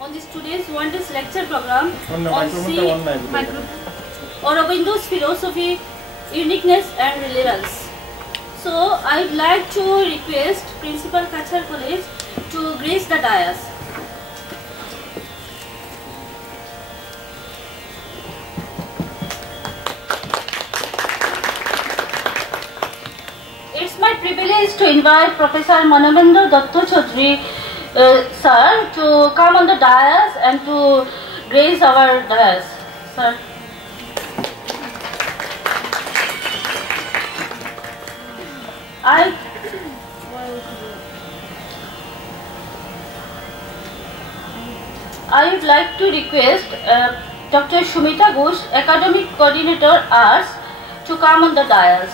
on this today's One-Day Lecture program on Aurobindo's philosophy, uniqueness and relevance. So I would like to request Principal Cachar College to grace the dais. It's my privilege to invite Professor Manabendra Dutta Choudhury sir to come on the dais and to grace our dais. Sir. I would like to request Dr. Shumita Ghosh, Academic Coordinator Arts, to come on the dais.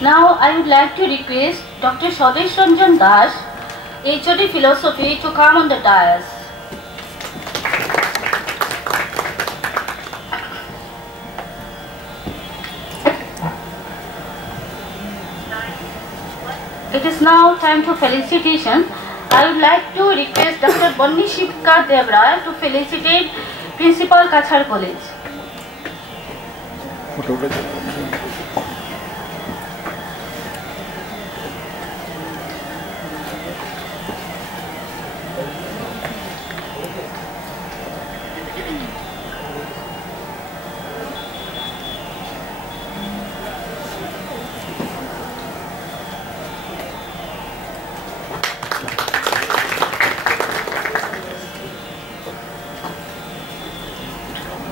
Now I would like to request Dr. Swadesh Ranjan Das, HOD Philosophy, to come on the dais. It is now time for felicitation. I would like to request Dr. Bonni Shivka Devra to felicitate Principal Cachar College.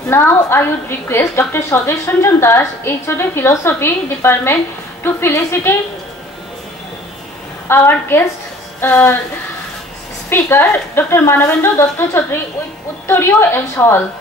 Now I would request Dr. Swadesh Ranjan Das, HOD Philosophy Department, to felicitate our guest speaker, Dr. Manabendra Dutta Choudhury, with Uttoriyo and shawl.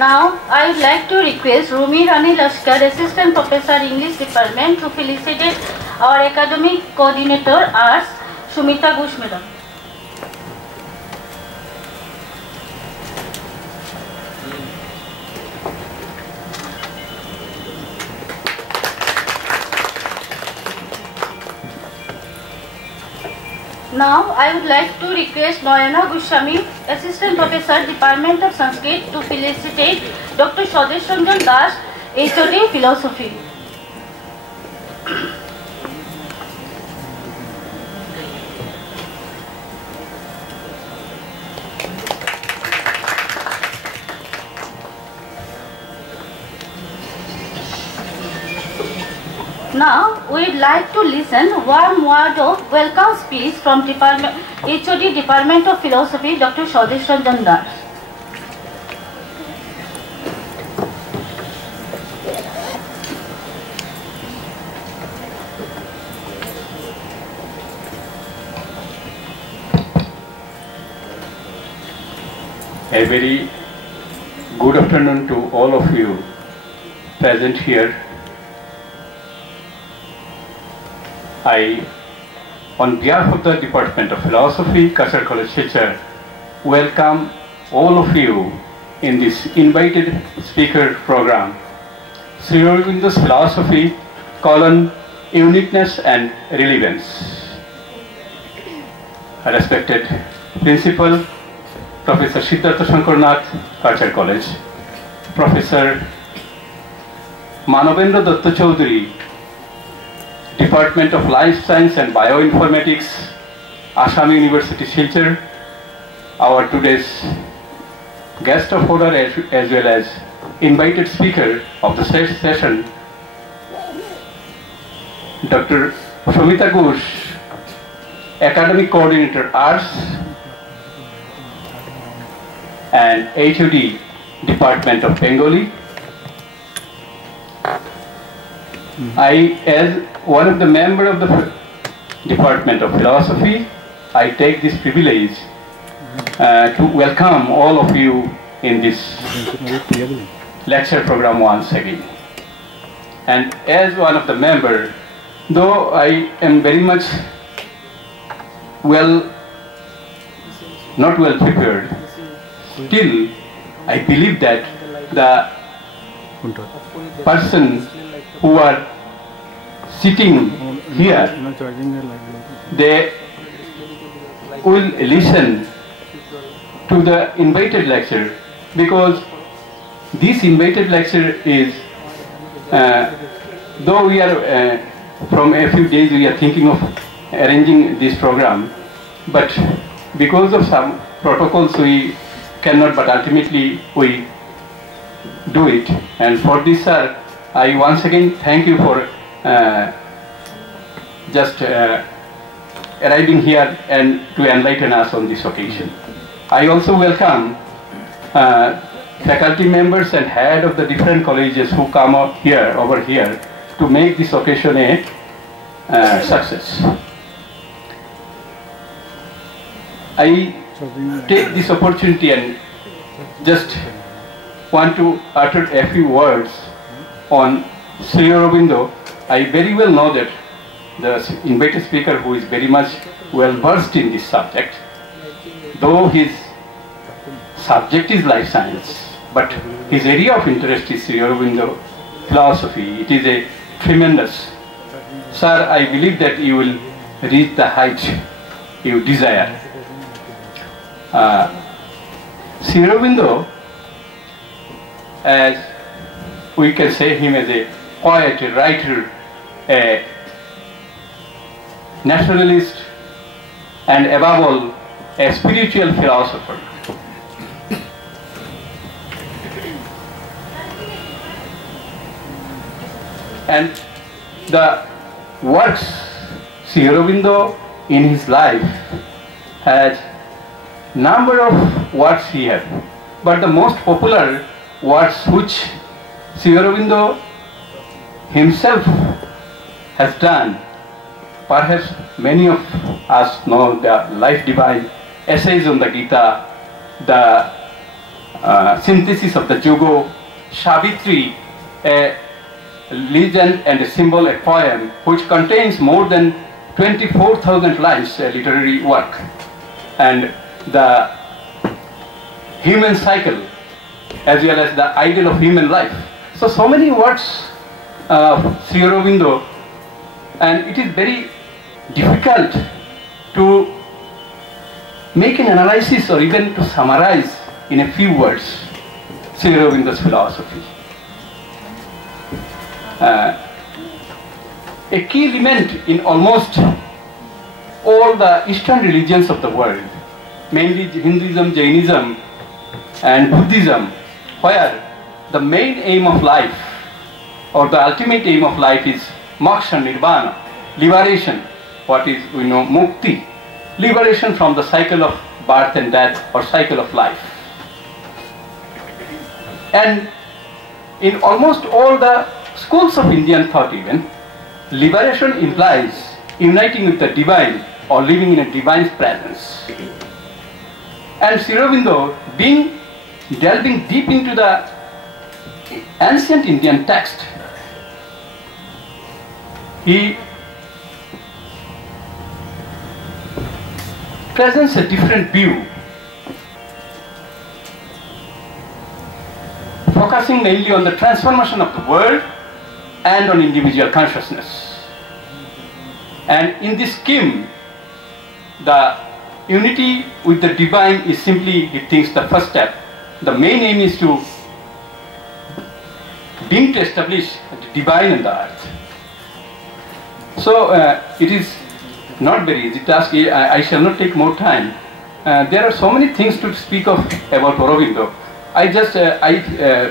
Now, I would like to request Rumi Rani Lashkar, Assistant Professor English Department, to felicitate our Academic Coordinator Arts, Shumita Ghosh Madam. Now, I would like to request Noyana Goswami, Assistant Professor, Department of Sanskrit, to felicitate Dr. Swadesh Ranjan Das, HOD Philosophy. Now, we would like to listen one word of welcome speech from HOD Department of Philosophy, Dr. Swadesh Ranjan Das. A very good afternoon to all of you present here. I, on behalf of the Department of Philosophy, Cachar College, Silchar, welcome all of you in this invited speaker program, Sri Aurobindo's Philosophy, Uniqueness and Relevance. Respected Principal, Professor Siddhartha Shankarnath, Cachar College, Professor Manabendra Dutta Choudhury, Department of Life Science and Bioinformatics, Assam University, Silchar, our today's guest of honor as well as invited speaker of the session, Dr. Sumita Ghosh, Academic Coordinator Arts and HOD Department of Bengali. I, as one of the member of the Department of Philosophy, I take this privilege to welcome all of you in this lecture program once again. And as one of the member, though I am very much not well prepared, still I believe that the person who are sitting here, they will listen to the invited lecture, because this invited lecture is, though we are from a few days we are thinking of arranging this program, but because of some protocols we cannot, but ultimately we do it. And for this, sir, I once again thank you for just arriving here and to enlighten us on this occasion. I also welcome faculty members and head of the different colleges who come over here to make this occasion a success. I take this opportunity and just want to utter a few words on Sri Aurobindo. I very well know that the invited speaker, who is very much well versed in this subject, though his subject is life science, but his area of interest is Sri Aurobindo philosophy. It is a tremendous. Sir, I believe that you will reach the height you desire. Sri Aurobindo, as we can say him as a poet, a writer, a naturalist, and above all, a spiritual philosopher. And the works Sri Aurobindo in his life has number of works he had, but the most popular works which Sri Aurobindo himself has done, perhaps many of us know the Life Divine, essays on the Gita, the synthesis of the Jugo, Savitri, a legend and a symbol, a poem which contains more than 24,000 lines, a literary work, and the human cycle as well as the ideal of human life. So many works of Sri Aurobindo, and it is very difficult to make an analysis or even to summarize in a few words Sri Aurobindo's philosophy. A key element in almost all the Eastern religions of the world, mainly Hinduism, Jainism and Buddhism, where the main aim of life or the ultimate aim of life is moksha, nirvana, liberation, what is we know mukti, liberation from the cycle of birth and death or cycle of life. And in almost all the schools of Indian thought even, liberation implies uniting with the divine or living in a divine presence. And Sri Aurobindo, delving deep into the ancient Indian text, he presents a different view, focusing mainly on the transformation of the world and on individual consciousness. And in this scheme, the unity with the divine is simply, he thinks, the first step. The main aim is to establish the divine in the earth. So it is not very easy task. I shall not take more time. There are so many things to speak of about Aurobindo. I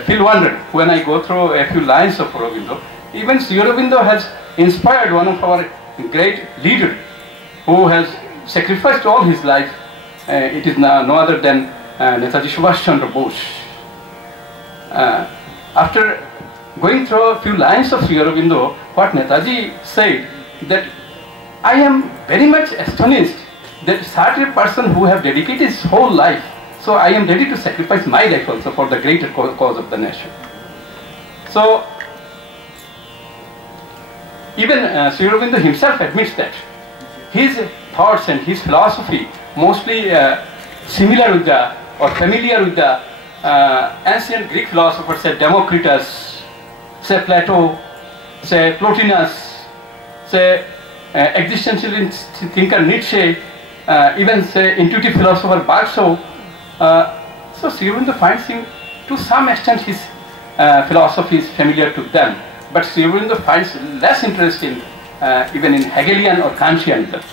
feel wonder when I go through a few lines of Aurobindo. Even Aurobindo has inspired one of our great leaders who has sacrificed all his life. It is no other than Netaji Subhash Chandra Bose. After going through a few lines of Aurobindo, what Netaji said, that I am very much astonished that such a person who have dedicated his whole life, so I am ready to sacrifice my life also for the greater cause of the nation. So even Sri Aurobindo himself admits that his thoughts and his philosophy mostly similar with the or familiar with the ancient Greek philosophers, say Democritus, say Plato, say Plotinus, say existentialist thinker Nietzsche, even say intuitive philosopher Bagso. So Sri Aurobindo finds him, to some extent his philosophy is familiar to them, but Sri Aurobindo finds less interest in even in Hegelian or Kantianism.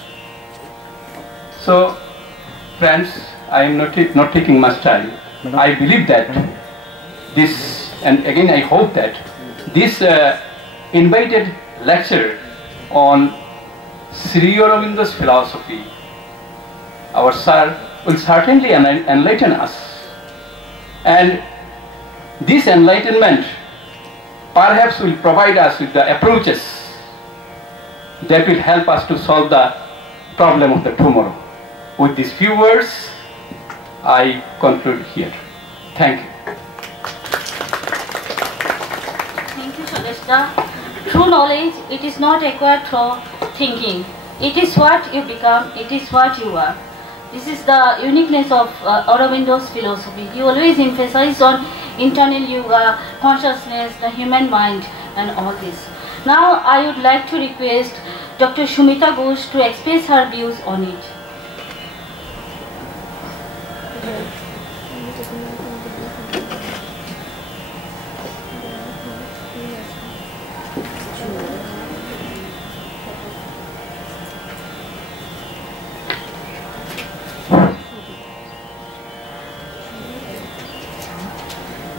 So friends, I am not taking much time. I believe that this, and again I hope that this invited lecture on Sri Aurobindo's philosophy, our sir, will certainly enlighten us. And this enlightenment perhaps will provide us with the approaches that will help us to solve the problem of the tomorrow. With these few words, I conclude here. Thank you. Thank you, Shaleshda. True knowledge, it is not acquired through thinking. It is what you become, it is what you are. This is the uniqueness of Aurobindo's philosophy. He always emphasized on internal yoga, consciousness, the human mind, and all this. Now I would like to request Dr. Shumita Ghosh to express her views on it.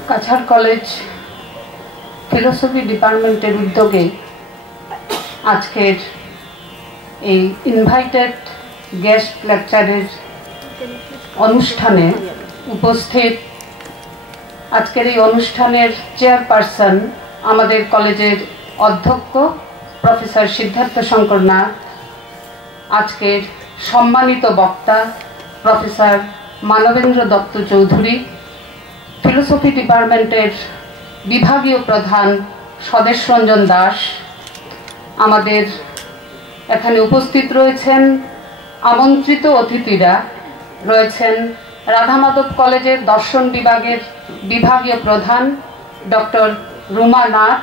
Cachar College Philosophy Department উদ্যোগে আজকের এই invited guest লেকচারের অনুষ্ঠানে উপস্থিত আজকের এই অনুষ্ঠানের chairperson আমাদের কলেজের অধ্যক্ষ প্রফেসর সিদ্ধার্থ শঙ্কর নাথ, আজকের সম্মানিত বক্তা প্রফেসর মানবেন্দ্র দত্ত চৌধুরী, ফিলোসফি ডিপার্টমেন্টের বিভাগীয় প্রধান স্বদেশ রঞ্জন দাস, আমাদের এখানে উপস্থিত রয়েছেন আমন্ত্রিত অতিথিরা, রয়েছেন রাধা মাধব কলেজের দর্শন বিভাগের বিভাগীয় প্রধান ডক্টর রুমা নাথ,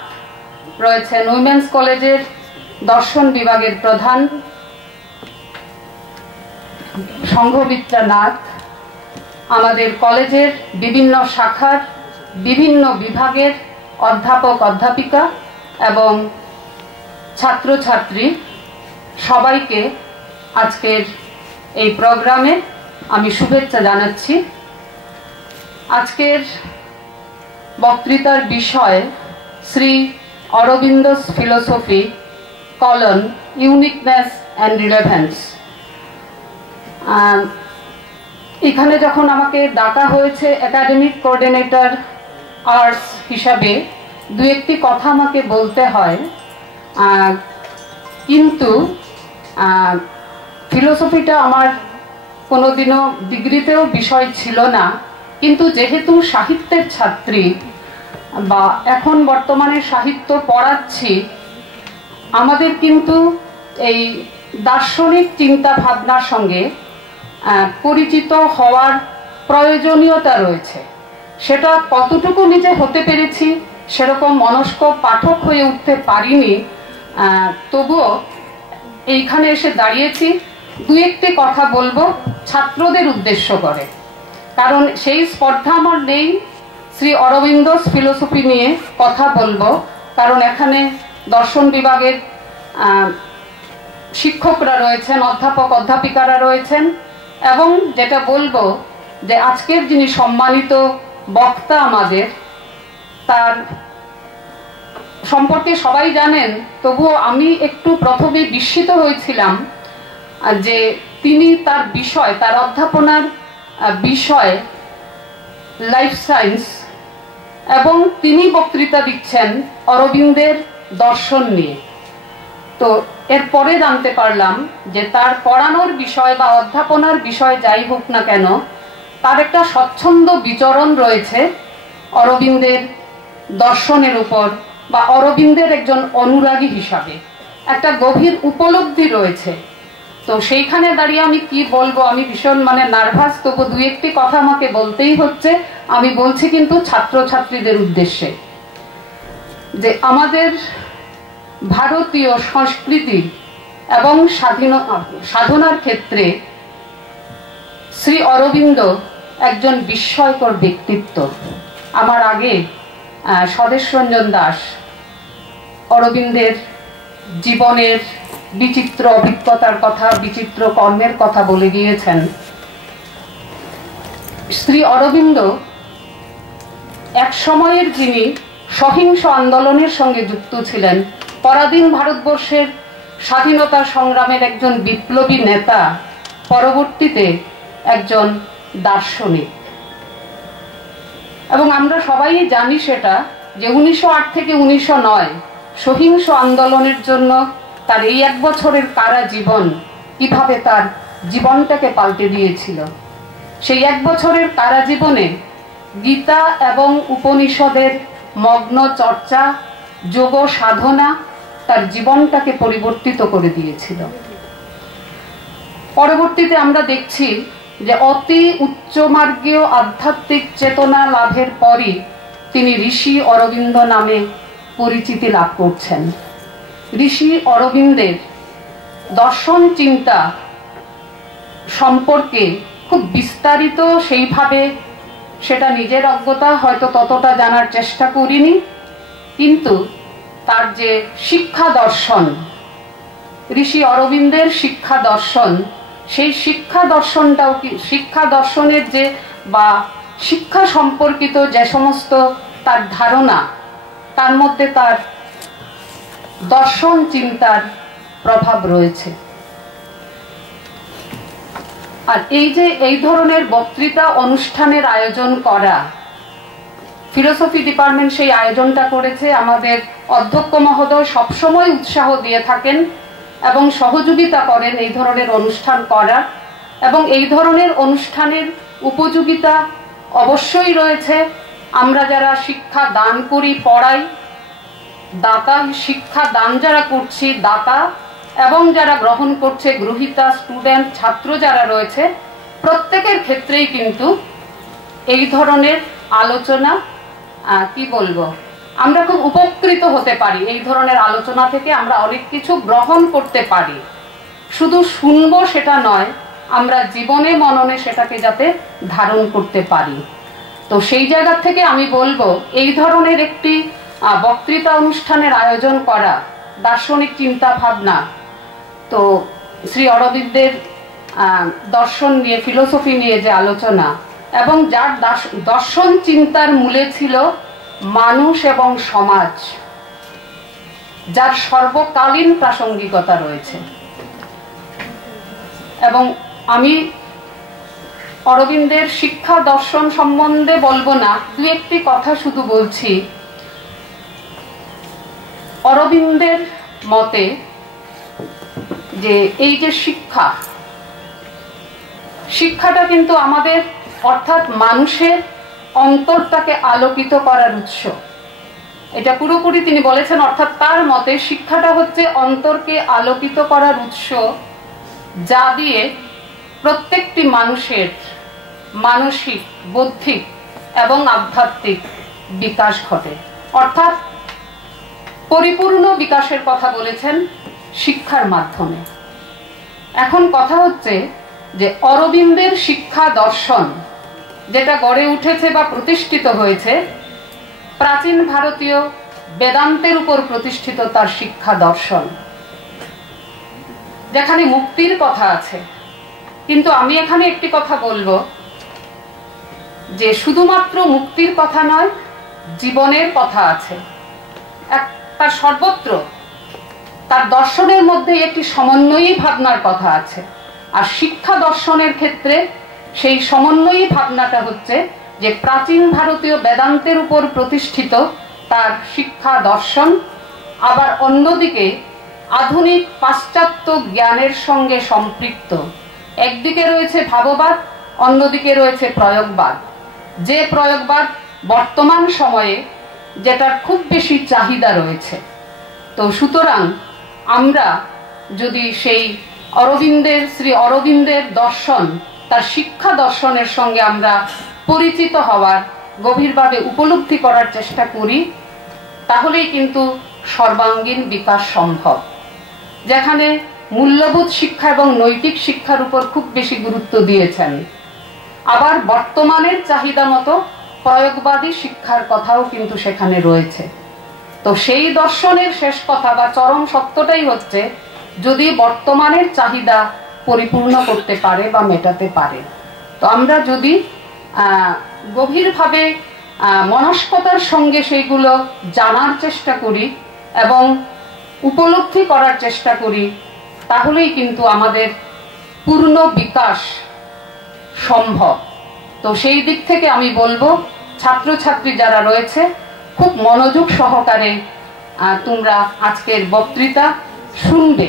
রয়েছেন উইমেন্স কলেজের দর্শন বিভাগের প্রধান সংঘমিত্রা নাথ, আমাদের কলেজের বিভিন্ন শাখার বিভিন্ন বিভাগের অধ্যাপক অধ্যাপিকা এবং ছাত্রছাত্রী, সবাইকে আজকের এই প্রোগ্রামে আমি শুভেচ্ছা জানাচ্ছি। আজকের বক্তৃতার বিষয় Shri Aurobindo's philosophy colon uniqueness and relevance. এখানে যখন আমাকে ডাকা হয়েছে একাডেমিক কোঅর্ডিনেটর আর্টস হিসাবে দু একটি কথা আমাকে বলতে হয়, কিন্তু ফিলোসফিটা আমার কোনোদিনও ডিগ্রিতেও বিষয় ছিল না, কিন্তু যেহেতু সাহিত্যের ছাত্রী বা এখন বর্তমানে সাহিত্য পড়াচ্ছি, আমাদের কিন্তু এই দার্শনিক চিন্তা ভাবনার সঙ্গে পরিচিত হওয়ার প্রয়োজনীয়তা রয়েছে। সেটা কতটুকু নিজে হতে পেরেছি সেরকম মনস্ক পাঠক হয়ে উঠতে পারিনি, তবুও এইখানে এসে দাঁড়িয়েছি। দু একটি কথা বলবো ছাত্রদের উদ্দেশ্য করে, কারণ সেই স্পর্ধা আমার নেই শ্রী অরবিন্দোস ফিলোসফি নিয়ে কথা বলবো, কারণ এখানে দর্শন বিভাগের শিক্ষকরা রয়েছেন, অধ্যাপক অধ্যাপিকারা রয়েছেন, এবং যেটা বলবো যে আজকের যিনি সম্মানিত বক্তা আমাদের, তার সম্পর্কে সবাই জানেন, তবুও আমি একটু প্রথমে বিস্মিত হয়েছিলাম যে তিনি তার বিষয়, তার অধ্যাপনার বিষয় লাইফ সায়েন্স, এবং তিনি বক্তৃতা দিচ্ছেন অরবিন্দের দর্শন নিয়ে। তো এরপরে জানতে পারলাম যে তার পড়ানোর বিষয় বা অধ্যাপনার বিষয় যাই হোক না কেন, তার একটা স্বচ্ছন্দ বিচরণ রয়েছে অরবিন্দের দর্শনের উপর, বা অরবিন্দের একজন অনুরাগী হিসাবে একটা গভীর উপলব্ধি রয়েছে। তো সেইখানে দাঁড়িয়ে আমি কি বলবো, আমি ভীষণ নার্ভাস, তবু দুই একটি কথা আমাকে বলতেই হচ্ছে। আমি বলছি কিন্তু ছাত্রছাত্রীদের উদ্দেশ্যে, যে আমাদের ভারতীয় সংস্কৃতি এবং সাধনার ক্ষেত্রে শ্রী অরবিন্দ একজন বিস্ময়কর ব্যক্তিত্ব। আমার আগে স্বদেশ রঞ্জন দাস অরবিন্দের জীবনের বিচিত্র অভিজ্ঞতার কথা, বিচিত্র কর্মের কথা বলে গিয়েছেন। শ্রী অরবিন্দ এক সময়ের যিনি সহিংস আন্দোলনের সঙ্গে যুক্ত ছিলেন, পরাধীন ভারতবর্ষের স্বাধীনতা সংগ্রামের একজন বিপ্লবী নেতা, পরবর্তীতে একজন দার্শনিক। এবং আমরা সবাই জানি সেটা, যে 1908 থেকে 1909 সহিংস আন্দোলনের জন্য তার এই 1 বছরের কারা জীবন কিভাবে তার জীবনটাকে পাল্টে দিয়েছিল। সেই 1 বছরের কারা জীবনে গীতা এবং উপনিষদের মগ্ন চর্চা, যোগ সাধনা তার জীবনটাকে পরিবর্তিত করে দিয়েছিল। পরবর্তীতে আমরা দেখছি যে অতি উচ্চমার্গীয় আধ্যাত্মিক চেতনা লাভের পরই তিনি ঋষি অরবিন্দ নামে পরিচিতি লাভ করছেন। ঋষি অরবিন্দের দর্শন চিন্তা সম্পর্কে খুব বিস্তারিত সেইভাবে সেটা নিজের অজ্ঞতা, হয়তো ততটা জানার চেষ্টা করিনি, কিন্তু তার যে শিক্ষা দর্শন, ঋষি অরবিন্দের শিক্ষা দর্শন, সেই শিক্ষা দর্শনটাও শিক্ষা দর্শনের যে বা শিক্ষা সম্পর্কিত যে সমস্ত তার ধারণা, তার মধ্যে তার দর্শন চিন্তার প্রভাব রয়েছে। আর এই যে এই ধরনের বক্তৃতা অনুষ্ঠানের আয়োজন করা, ফিলোসফি ডিপার্টমেন্ট সেই আয়োজনটা করেছে। আমাদের অধ্যক্ষ মহোদয় সবসময় উৎসাহ দিয়ে থাকেন এবং সহযোগিতা করেন এই ধরনের অনুষ্ঠান করার, এবং এই ধরনের অনুষ্ঠানের উপযোগিতা অবশ্যই রয়েছে। আমরা যারা শিক্ষা দান করি, পড়াই, দাতা, শিক্ষা দান যারা করছি দাতা, এবং যারা গ্রহণ করছে গ্রহীতা, স্টুডেন্ট, ছাত্র যারা রয়েছে, প্রত্যেকের ক্ষেত্রেই কিন্তু এই ধরনের আলোচনা কি বলবো, আমরা খুব উপকৃত হতে পারি। এই ধরনের আলোচনা থেকে আমরা অনেক কিছু গ্রহণ করতে পারি। শুধু শুনবো সেটা নয়, আমরা জীবনে মননে সেটাকে যাতে ধারণ করতে পারি। তো সেই জায়গা থেকে আমি বলবো, এই ধরনের একটি বক্তৃতা অনুষ্ঠানের আয়োজন করা, দার্শনিক চিন্তা ভাবনা, তো শ্রী অরবিন্দের দর্শন নিয়ে, ফিলোসফি নিয়ে যে আলোচনা, এবং যার দর্শন চিন্তার মূলে ছিল মানুষ এবং সমাজ, যার সর্বকালীন প্রাসঙ্গিকতা রয়েছে। এবং আমি অরবিন্দের শিক্ষা দর্শন সম্বন্ধে বলবো না, দু একটি কথা শুধু বলছি। অরবিন্দের মতে যে এই যে শিক্ষাটা কিন্তু আমাদের, অর্থাৎ মানুষের অন্তরটাকে আলোকিত করার উৎস, এটা পুরোপুরি তিনি বলেছেন। অর্থাৎ তার মতে শিক্ষাটা হচ্ছে অন্তরকে আলোকিত করার উৎস, যা দিয়ে প্রত্যেকটি মানুষের মানসিক, বৌদ্ধিক এবং আধ্যাত্মিক বিকাশ ঘটে। অর্থাৎ পরিপূর্ণ বিকাশের কথা বলেছেন শিক্ষার মাধ্যমে। এখন কথা হচ্ছে যে অরবিন্দের শিক্ষা দর্শন যেটা গড়ে উঠেছে বা প্রতিষ্ঠিত হয়েছে, প্রাচীন ভারতীয় বেদান্তের উপর প্রতিষ্ঠিত তার শিক্ষা দর্শন, যেখানে মুক্তির কথা আছে। কিন্তু আমি এখানে একটি কথা বলবো যে শুধুমাত্র মুক্তির কথা নয়, জীবনের কথা আছে। তার সর্বত্র তার দর্শনের মধ্যে একটি সমন্বয়ী ভাবনার কথা আছে। আর শিক্ষা দর্শনের ক্ষেত্রে সেই সমন্বয়ী ভাবনাটা হচ্ছে যে প্রাচীন ভারতীয় বেদান্তের উপর প্রতিষ্ঠিত তার শিক্ষা দর্শন, আবার অন্যদিকে আধুনিক পাশ্চাত্য জ্ঞানের সঙ্গে সম্পৃক্ত। একদিকে রয়েছে ভাববাদ, অন্যদিকে রয়েছে প্রয়োগবাদ। যে প্রয়োগবাদ বর্তমান সময়ে যেটার খুব বেশি চাহিদা রয়েছে। তো সুতরাং আমরা যদি সেই শ্রী অরবিন্দের দর্শন, তার শিক্ষা দর্শনের সঙ্গে আমরা পরিচিত হওয়ার, গভীরভাবে উপলব্ধি করার চেষ্টা করি, তাহলেই কিন্তু সর্বাঙ্গীন বিকাশ সম্ভব। যেখানে মূল্যবোধ শিক্ষা এবং নৈতিক শিক্ষার উপর খুব বেশি গুরুত্ব দিয়েছেন, আবার বর্তমানের চাহিদা মতো প্রয়োগবাদী শিক্ষার কথাও কিন্তু সেখানে রয়েছে। তো সেই দর্শনের শেষ কথা বা চরম সত্যটাই হচ্ছে, যদি বর্তমানের চাহিদা পরিপূর্ণ করতে পারে বা মেটাতে পারে, তো আমরা যদি গভীরভাবে মনস্কতার সঙ্গে সেইগুলো জানার চেষ্টা করি এবং উপলব্ধি করার চেষ্টা করি, তাহলেই কিন্তু আমাদের পূর্ণ বিকাশ সম্ভব। তো সেই দিক থেকে আমি বলবো, ছাত্রছাত্রী যারা রয়েছে খুব মনোযোগ সহকারে তোমরা আজকের বক্তৃতা শুনবে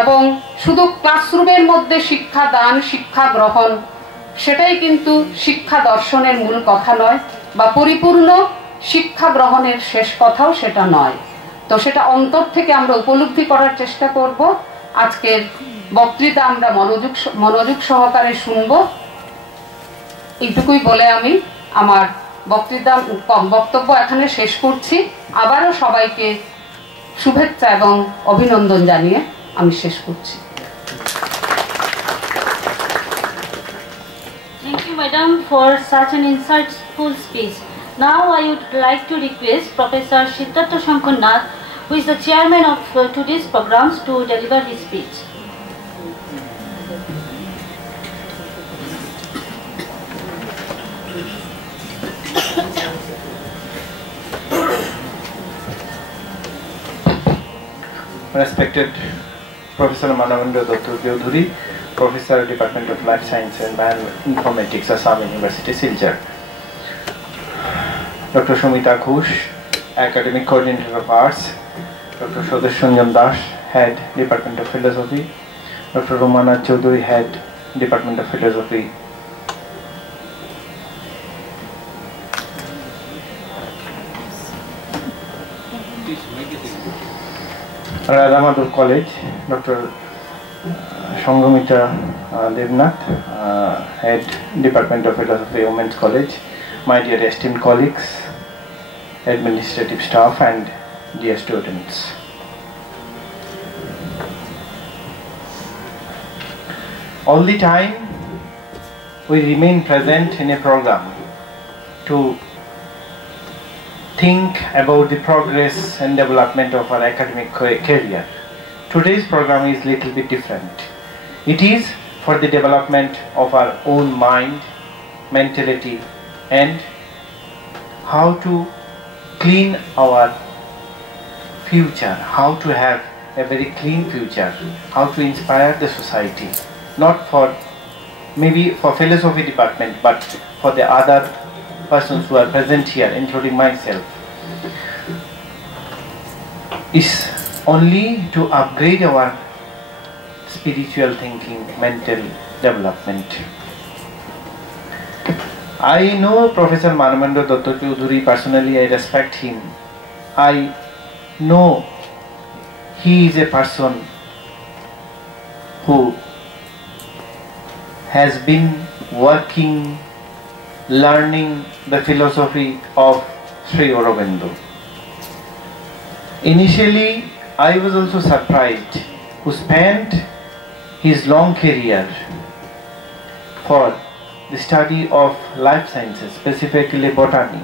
এবং শুধু ক্লাসরুমের মধ্যে শিক্ষা দান, শিক্ষা গ্রহণ, সেটাই কিন্তু শিক্ষা দর্শনের মূল কথা নয়, বা পরিপূর্ণ শিক্ষা গ্রহণের শেষ কথাও সেটা নয়। তো সেটা অন্তর থেকে আমরা উপলব্ধি করার চেষ্টা করব। আজকের বক্তৃতা আমরা মনোযোগ সহকারে শুনবো। এইটুকুই বলে আমি আমার বক্তব্য এখানে শেষ করছি। আবারও সবাইকে শুভেচ্ছা এবং অভিনন্দন জানিয়ে আমি শেষ করছি। Thank you, madam, for such an insightful speech. Now I would like to request Professor Siddhartha Shankar Nath, who is the chairman of today's programs, to deliver his speech. Respected Professor Manabendra Dutta Choudhury, Professor, Department of Life Science and Bioinformatics, Assam University, Silchar. Dr. Shumita Ghosh, Academic Coordinator of Arts. Dr. Shodesh Ranjan Das, Head, Department of Philosophy. Dr. Romana Choudhury, Head, Department of Philosophy. Radhamadhur College, Dr. Sanghamita Devnath, Head, Department of Philosophy, Women's College. My dear esteemed colleagues, administrative staff and dear students. All the time we remain present in a program to think about the progress and development of our academic career. Today's program is a little bit different. It is for the development of our own mind, mentality, and how to clean our future, how to have a very clean future, how to inspire the society, not for maybe for philosophy department, but for the other persons who are present here, including myself, is only to upgrade our spiritual thinking, mental development. I know Professor Manabendra Dutta Choudhury personally. I respect him. I know he is a person who has been working, learning the philosophy of Sri Aurobindo. Initially, I was also surprised, who spent his long career for the study of life sciences, specifically botany,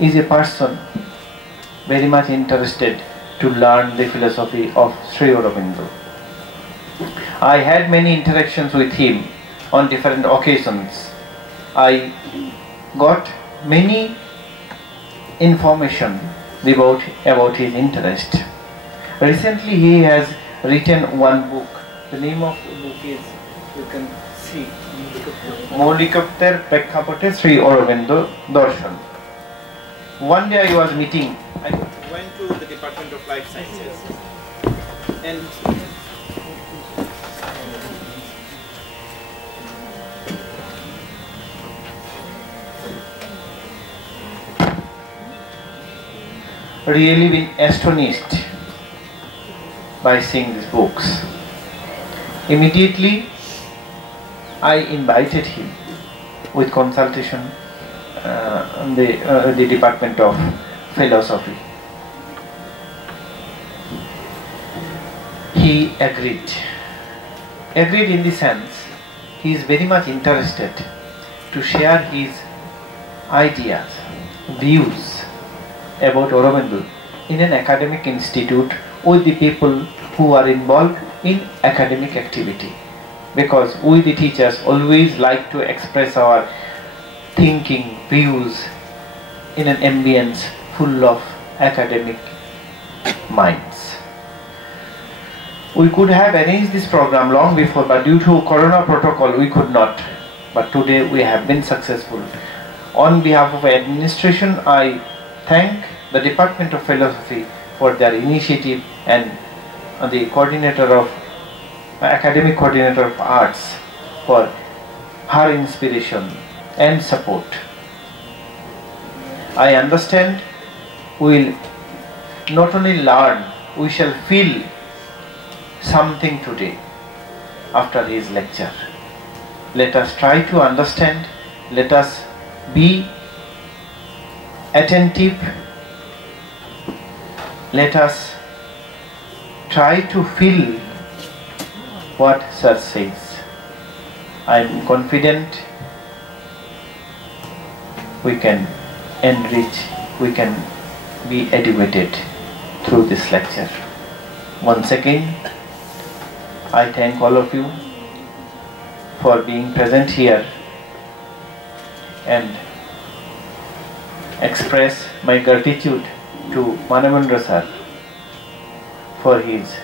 is a person very much interested to learn the philosophy of Sri Aurobindo. I had many interactions with him on different occasions. I got many information about his interest. Recently he has written one book. The name of the book is, you can see, Maulikottar Prekkhapote Sri Aurobindo Darshan. One day I was meeting, I went to the Department of Life Sciences and really been astonished by seeing these books. Immediately I invited him with consultation the Department of Philosophy. He agreed in the sense he is very much interested to share his ideas, views about Aurobindo in an academic institute with the people who are involved in academic activity, because we the teachers always like to express our thinking, views in an ambience full of academic minds. We could have arranged this program long before, but due to Corona protocol we could not. But today we have been successful. On behalf of administration, I thank the Department of Philosophy for their initiative and the academic coordinator of arts for her inspiration and support. I understand we will not only learn, we shall feel something today after his lecture. Let us try to understand, let us be attentive, let us try to feel what Sir says. I am confident we can enrich, we can be educated through this lecture. Once again, I thank all of you for being present here and express my gratitude to Manabendra sir for his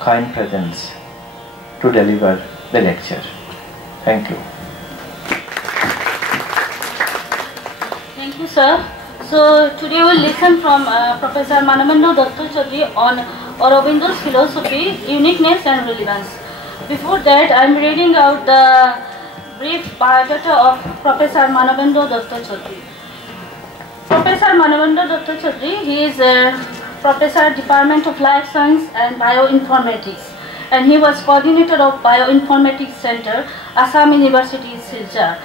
kind presence to deliver the lecture. Thank you. Thank you, sir. So today we'll listen from Professor Manabendra Dutta Choudhury on Aurobindo's philosophy, uniqueness and relevance. Before that, I am reading out the brief biodata of Professor Manabendra Dutta Choudhury. Professor Manabendra Dutta Choudhury, he is a Professor, Department of Life Science and Bioinformatics, and he was coordinator of Bioinformatics Center, Assam University, Silchar.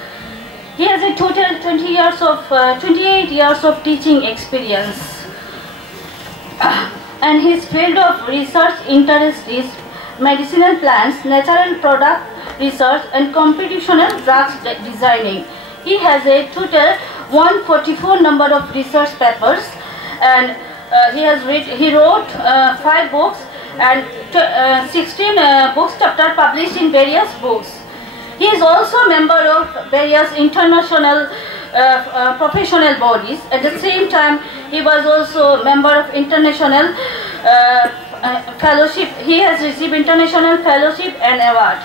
He has a total 28 years of teaching experience, and his field of research interest is medicinal plants, natural product research, and computational drugs designing. He has a total 144 number of research papers, and he wrote 5 books and 16 books chapter published in various books. He is also a member of various international professional bodies. At the same time, he was also a member of international fellowship. He has received international fellowship and award.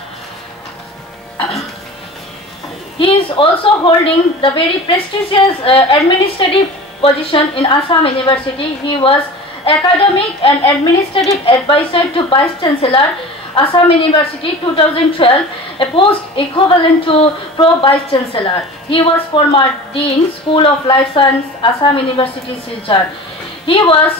He is also holding the very prestigious administrative position in Assam University. He was academic and administrative advisor to Vice Chancellor, Assam University 2012, a post equivalent to Pro Vice Chancellor. He was former Dean, School of Life Science, Assam University, Silchar. He was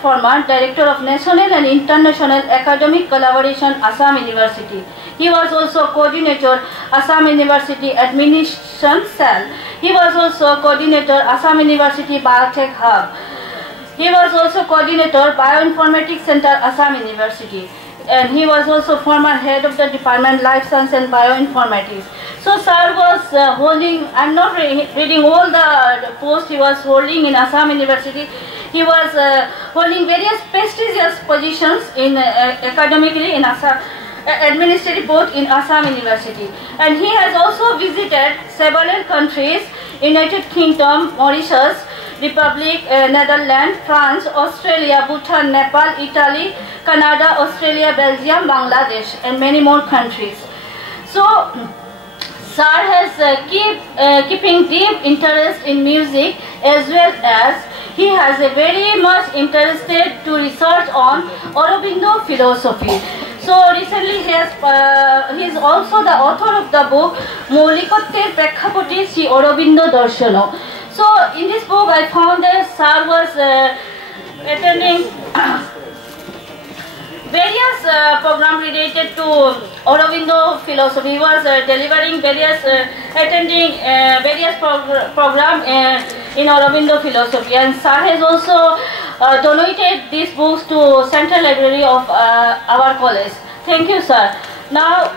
former Director of National and International Academic Collaboration, Assam University. He was also coordinator, Assam University Administration Cell. He was also coordinator, Assam University Biotech Hub. He was also coordinator, Bioinformatics Center, Assam University. And he was also former head of the Department Life Science and Bioinformatics. So sir was holding, I'm not reading all the posts he was holding in Assam University. He was holding various prestigious positions in academically in Assam, administrative board in Assam University, and he has also visited several countries: United Kingdom, Mauritius, Republic, Netherlands, France, Australia, Bhutan, Nepal, Italy, Canada, Australia, Belgium, Bangladesh, and many more countries. So, Sir has keeping deep interest in music, as well as he has a very much interested to research on Aurobindo philosophy. So recently he is also the author of the book Maulikottir Prekkapoti Sri Aurobindo Darshano. So in this book I found that Sir was attending various programs related to Aurobindo philosophy. He was delivering various, attending various programs in Aurobindo philosophy, and Sir has also donated these books to Central Library of our college. Thank you, sir. Now,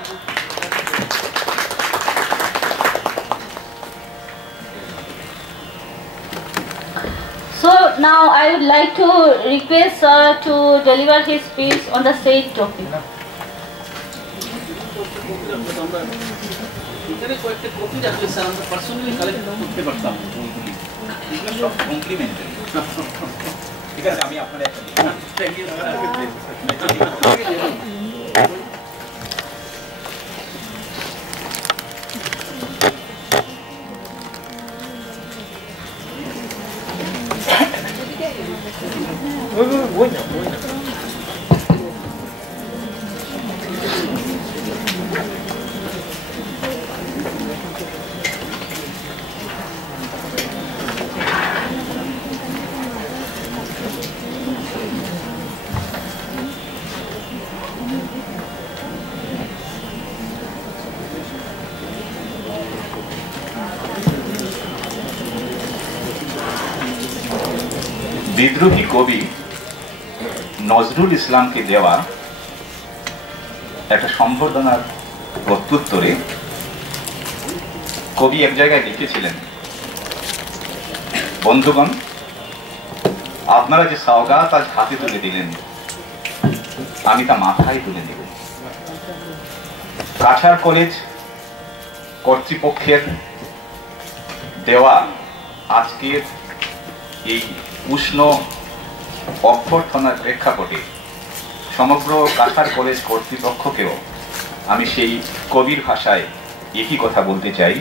I would like to request sir to deliver his speech on the same topic. বিদ্রোহী কবি নজরুল ইসলামকে দেওয়া একটা সম্বর্ধনার প্রত্যুত্তরে কবি এক জায়গায় লিখেছিলেন, বন্ধুগণ, আপনারা যে সওগাত আজ হাতে তুলে দিলেন আমি তা মাথায় তুলে নেব। কাছাড় কলেজ কর্তৃপক্ষের দেওয়া আজকের এই উষ্ণ অভ্যর্থনার প্রেক্ষাপটে সমগ্র কাছাড় কলেজ কর্তৃপক্ষকেও আমি সেই কবির ভাষায় একই কথা বলতে চাই,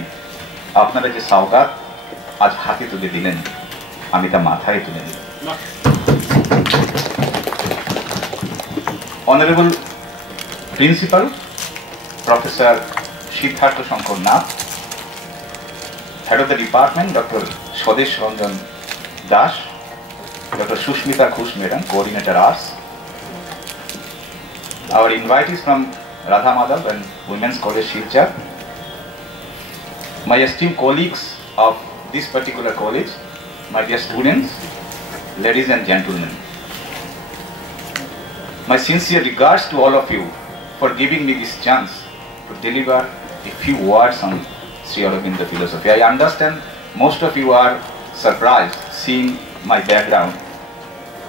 আপনারা যে সওগাত আজ হাতে তুলে দিলেন আমি তা মাথায় তুলে দিলাম। Honourable principal professor Siddhartha Shankar Nath, head of the department doctor Swadesh Ranjan Das, Dr. Sushmita Khush Madam, Coordinator Arts. Our invitees from Radha Madhav and Women's College Silchar. My esteemed colleagues of this particular college, my dear students, ladies and gentlemen. My sincere regards to all of you for giving me this chance to deliver a few words on Sri Aurobindo philosophy. I understand most of you are surprised seeing my background.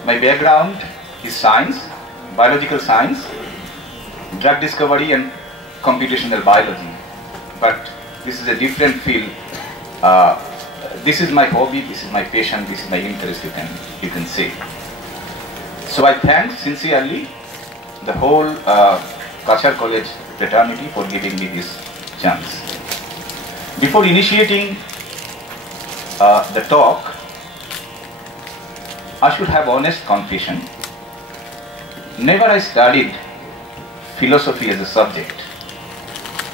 My background is science, biological science, drug discovery and computational biology. But this is a different field. This is my hobby, this is my passion, this is my interest, you can say. So I thank sincerely the whole Cachar College fraternity for giving me this chance. Before initiating the talk, I should have honest confession. Never I studied philosophy as a subject.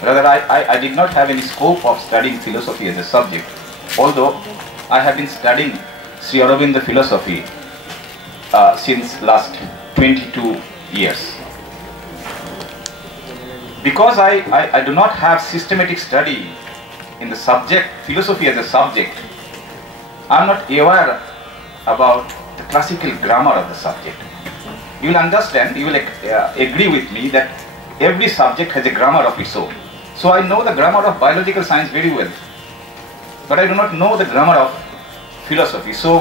Rather, I did not have any scope of studying philosophy as a subject, although I have been studying Sri Aurobindo philosophy since last 22 years. Because I do not have systematic study in the subject, philosophy as a subject, I am not aware about the classical grammar of the subject. You will understand, you will agree with me that every subject has a grammar of its own. So I know the grammar of biological science very well, but I do not know the grammar of philosophy. So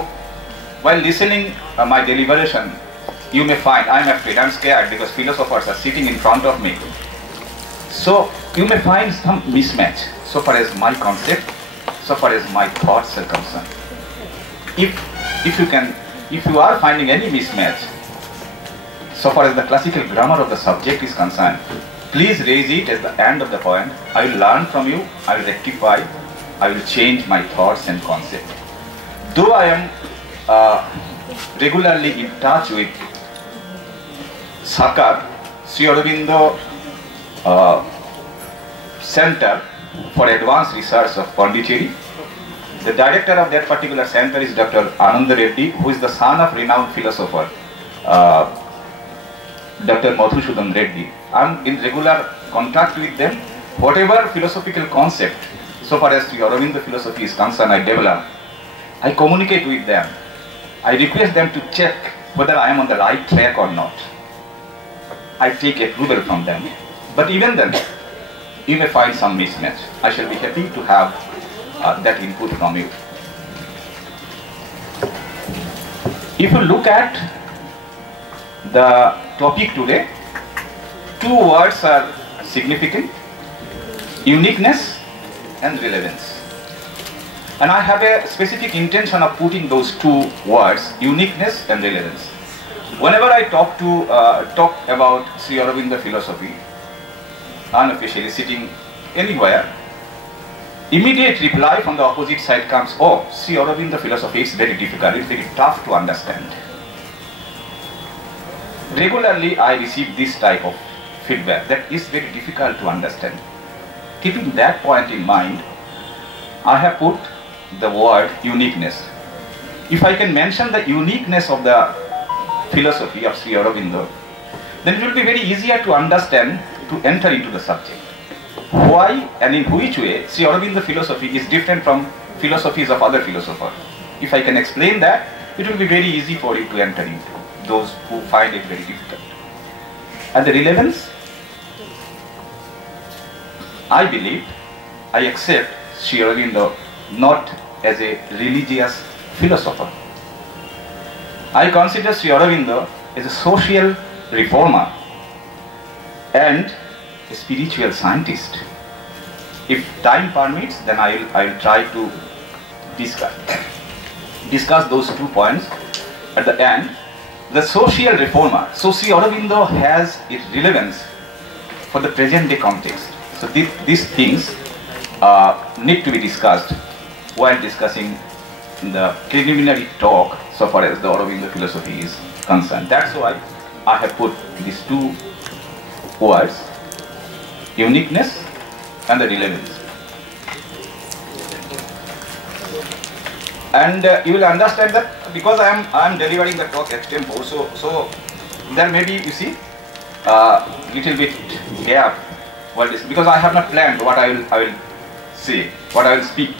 while listening my deliberation, you may find I'm afraid, I'm scared because philosophers are sitting in front of me. So you may find some mismatch so far as my concept, so far as my thoughts are concerned. If you are finding any mismatch, so far as the classical grammar of the subject is concerned, please raise it at the end of the point. I will learn from you, I will rectify, I will change my thoughts and concept. Though I am regularly in touch with Sakar, Sri Aurobindo Center for Advanced Research of Pondicherry. The director of that particular center is Dr. Ananda Reddy, who is the son of renowned philosopher Dr. Madhusudan Reddy. I am in regular contact with them. Whatever philosophical concept, so far as Sri Aurobindo philosophy is concerned, I develop. I communicate with them. I request them to check whether I am on the right track or not. I take approval from them. But even then, you may find some mismatch. I shall be happy to have that input from you. If you look at the topic today, two words are significant: uniqueness and relevance. And I have a specific intention of putting those two words, uniqueness and relevance. Whenever I talk about Sri Aurobindo philosophy, unofficially sitting anywhere, immediate reply from the opposite side comes, oh, Sri Aurobindo philosophy is very difficult, it's very tough to understand. Regularly I receive this type of feedback, that is very difficult to understand. Keeping that point in mind, I have put the word uniqueness. If I can mention the uniqueness of the philosophy of Sri Aurobindo, then it will be very easier to understand, to enter into the subject. Why and in which way Sri Aurobindo philosophy is different from philosophies of other philosophers. If I can explain that, it will be very easy for you to enter into, those who find it very difficult. And the relevance, I believe, I accept Sri Aurobindo not as a religious philosopher. I consider Sri Aurobindo as a social reformer and a spiritual scientist. If time permits, then I will try to discuss those 2 points at the end. The social reformer. So Sri Aurobindo has its relevance for the present day context. So these things need to be discussed while discussing the preliminary talk so far as the Aurobindo philosophy is concerned. That's why I have put these 2 words, uniqueness and the relevance. And you will understand that because I am delivering the talk extempore, so there may be, you see, little bit gap. Because I have not planned what I will say, what I will speak.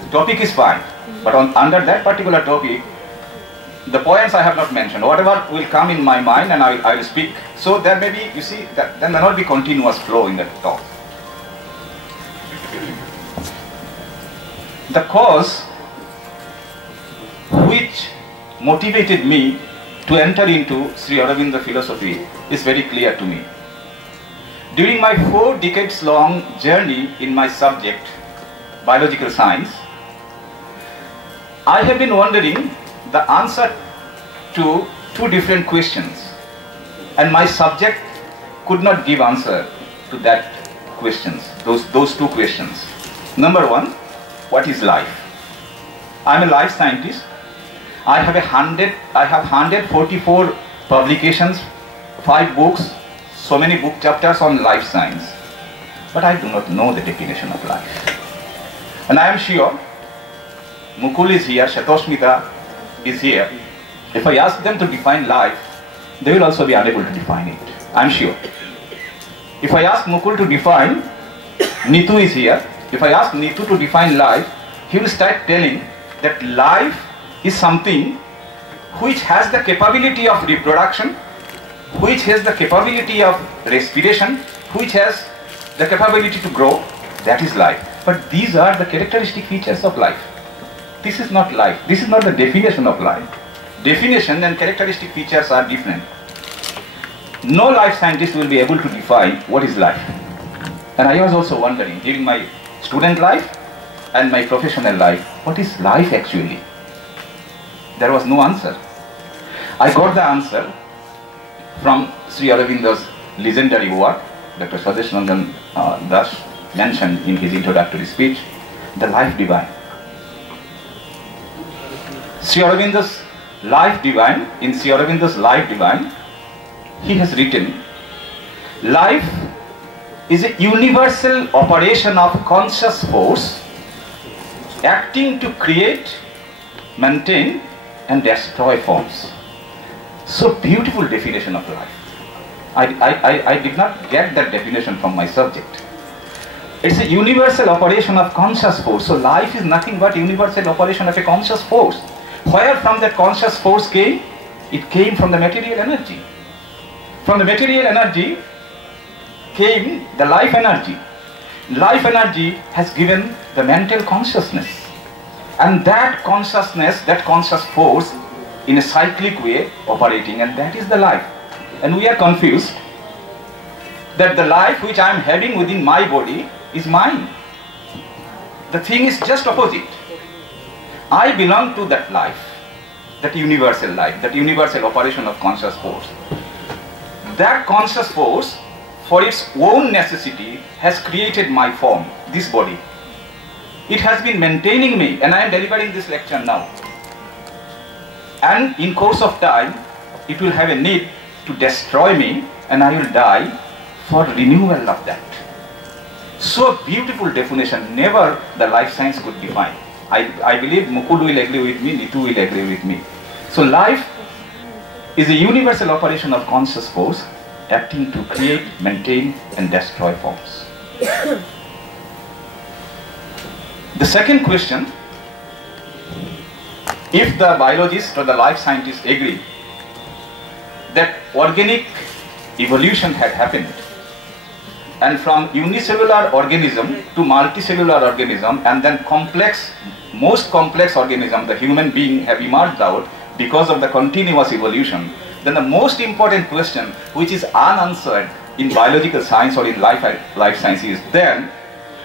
The topic is fine, but under that particular topic, the points I have not mentioned. Whatever will come in my mind, and I will speak. So there may be, you see, that there may not be continuous flow in the talk. The cause which motivated me to enter into Sri Aurobindo philosophy is very clear to me. During my 4 decades long journey in my subject, biological science, I have been wondering the answer to 2 different questions, and my subject could not give answer to that questions, those 2 questions. Number 1, what is life? I am a life scientist. I have 144 publications, 5 books, so many book chapters on life science, but I do not know the definition of life. And I am sure Mukul is here, Shatoshmita is here. If I ask them to define life, they will also be unable to define it. I am sure. If I ask Mukul to define, Nitu is here. If I ask Nitu to define life, he will start telling that life is something which has the capability of reproduction, which has the capability of respiration, which has the capability to grow. That is life. But these are the characteristic features of life. This is not life. This is not the definition of life. Definition and characteristic features are different. No life scientist will be able to define what is life. And I was also wondering, during my student life and my professional life, what is life actually? There was no answer. I got the answer from Sri Aurobindo's legendary work, Dr. Sashkdassam Das mentioned in his introductory speech, the life divine. Sri Aurobindo's life divine, in Sri Aurobindo's life divine, he has written, life is a universal operation of conscious force acting to create, maintain and destroy forms. So beautiful definition of life. I did not get that definition from my subject. It's a universal operation of conscious force. So life is nothing but universal operation of a conscious force. Where from that conscious force came? It came from the material energy. From the material energy came the life energy. Life energy has given the mental consciousness. And that consciousness, that conscious force in a cyclic way operating, and that is the life. And we are confused that the life which I am having within my body is mine. The thing is just opposite. I belong to that life, that universal life, that universal operation of conscious force. That conscious force, for its own necessity, has created my form, this body. It has been maintaining me, and I am delivering this lecture now. And in course of time, it will have a need to destroy me, and I will die for renewal of that. So beautiful definition, never the life science could define. I believe Mukul will agree with me, Nitu will agree with me. So life is a universal operation of conscious force acting to create, maintain and destroy forms. The second question, if the biologists or the life scientists agree that organic evolution had happened, and from unicellular organism to multicellular organism, and then complex, most complex organism, the human being, have emerged out because of the continuous evolution, then the most important question which is unanswered in biological science or in life science is then,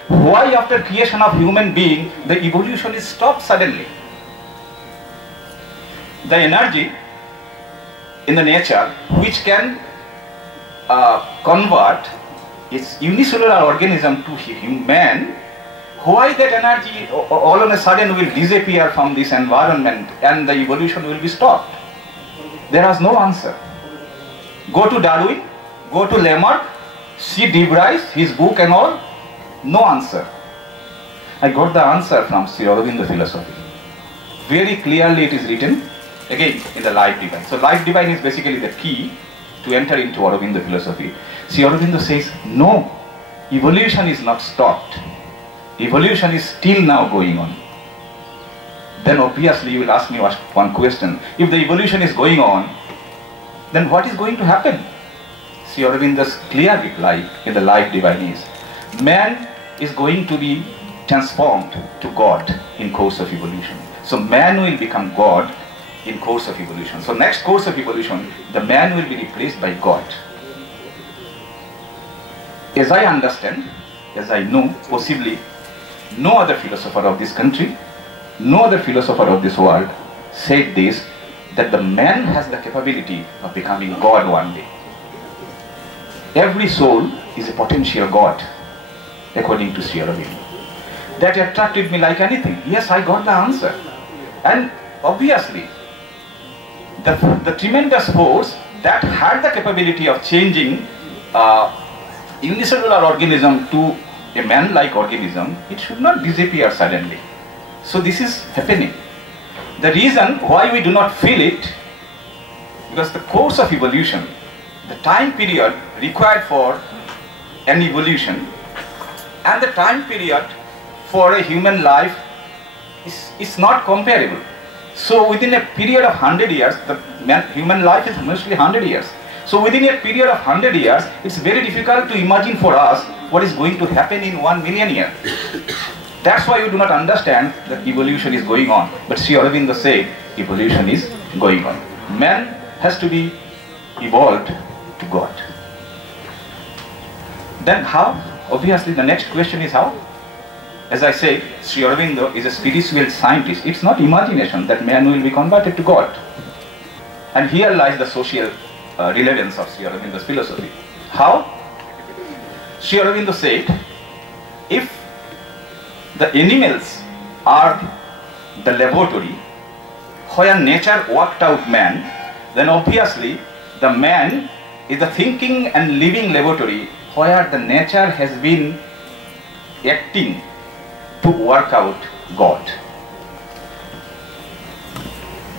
why after creation of human being the evolution is stopped suddenly? The energy in the nature which can convert its unicellular organism to human, why that energy all on a sudden will disappear from this environment and the evolution will be stopped? There was no answer. Go to Darwin, go to Lamarck, see De Vries, his book and all, no answer. I got the answer from Sri Aurobindo philosophy. Very clearly it is written, again in the life divine. So life divine is basically the key to enter into Aurobindo philosophy. Sri Aurobindo says, no, evolution is not stopped. Evolution is still now going on. Then obviously you will ask me one question. If the evolution is going on, then what is going to happen? Sri Aurobindo's clear reply in the life divine is, man is going to be transformed to God in course of evolution. So man will become God in course of evolution. So next course of evolution, the man will be replaced by God. As I understand, as I know, possibly no other philosopher of this country, no other philosopher of this world said this, that the man has the capability of becoming God one day. Every soul is a potential God, according to Sri Aurobindo. That attracted me like anything. Yes, I got the answer. And obviously, the tremendous force that had the capability of changing unicellular organism to a man-like organism, it should not disappear suddenly. So this is happening. The reason why we do not feel it, because the course of evolution, the time period required for an evolution and the time period for a human life is not comparable. So within a period of 100 years, the human life is mostly 100 years. So within a period of 100 years, it's very difficult to imagine for us what is going to happen in 1 million years. That's why you do not understand that evolution is going on. But Sri Aurobindo said evolution is going on. Man has to be evolved to God. Then how? Obviously the next question is how? As I said, Sri Aurobindo is a spiritual scientist. It's not imagination that man will be converted to God. And here lies the social relevance of Sri Aurobindo's philosophy. How? Sri Aurobindo said, if the animals are the laboratory where nature worked out man, then obviously the man is the thinking and living laboratory where the nature has been acting to work out God.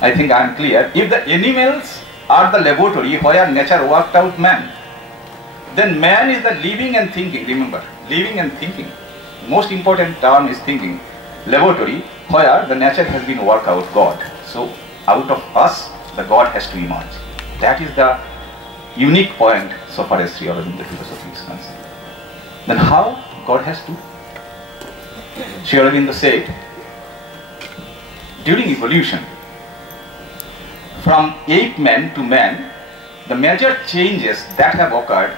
I think I am clear. If the animals are the laboratory where nature worked out man, then man is the living and thinking. Remember, living and thinking. Most important term is thinking. Laboratory where the nature has been worked out God. So out of us, the God has to emerge. That is the unique point so far as Sri Aurobindo philosophy is concerned. Then how God has to? Sri Aurobindo said, during evolution, from ape man to man, the major changes that have occurred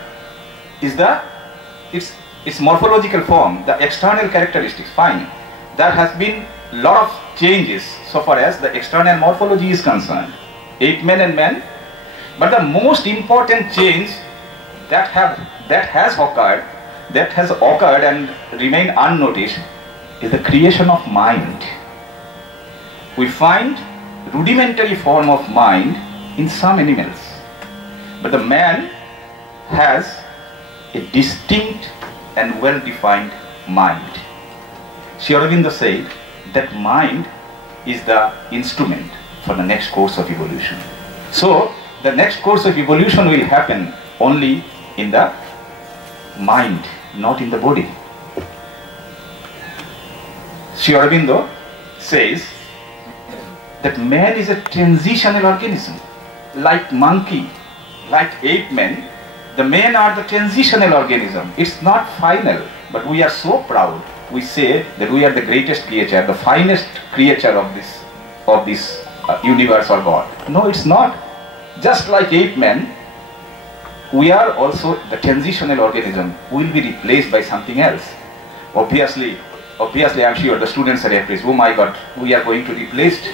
is its morphological form, the external characteristics, fine. There has been a lot of changes so far as the external morphology is concerned, ape man and man. But the most important change that has occurred and remain unnoticed is the creation of mind. We find rudimentary form of mind in some animals, but the man has a distinct and well-defined mind. Sri Aurobindo said that mind is the instrument for the next course of evolution. So the next course of evolution will happen only in the mind, not in the body. Sri Aurobindo says that man is a transitional organism. Like monkey, like ape man, the men are the transitional organism. It's not final, but we are so proud. We say that we are the greatest creature, the finest creature of this universe or God. No, it's not. Just like ape man, we are also the transitional organism. We will be replaced by something else. Obviously, I'm sure the students are replaced. Oh my God, we are going to be replaced.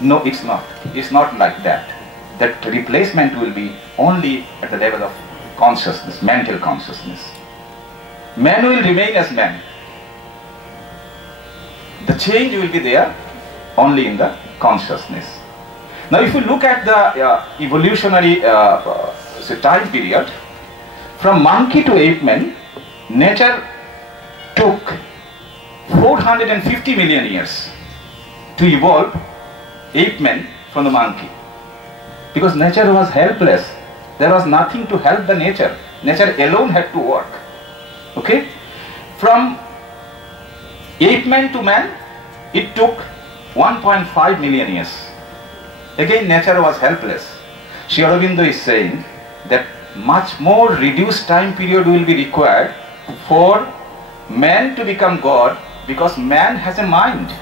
No, it's not. It's not like that. That replacement will be only at the level of consciousness, mental consciousness. Man will remain as man. The change will be there only in the consciousness. Now if you look at the evolutionary time period, from monkey to ape man, nature took 450 million years to evolve ape man from the monkey. Because nature was helpless. There was nothing to help the nature. Nature alone had to work. Okay? From ape man to man, it took 1.5 million years. Again, nature was helpless. Sri Aurobindo is saying that much more reduced time period will be required for man to become God, because man has a mind.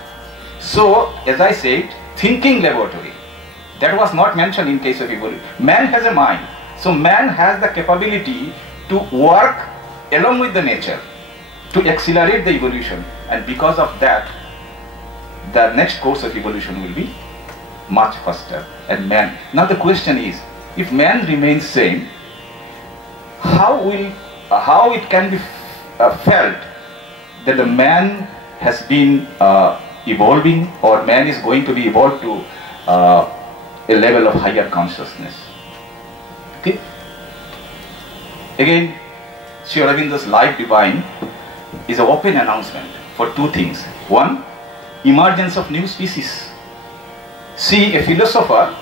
So, as I said, thinking laboratory. That was not mentioned in case of evolution. Man has a mind. So man has the capability to work along with the nature to accelerate the evolution, and because of that, the next course of evolution will be much faster. And man, now the question is, if man remains same, how it can be felt that the man has been evolving, or man is going to be evolved to a level of higher consciousness. Okay? Again, Sri Aurobindo's Life Divine is an open announcement for two things. One, emergence of new species. See, a philosopher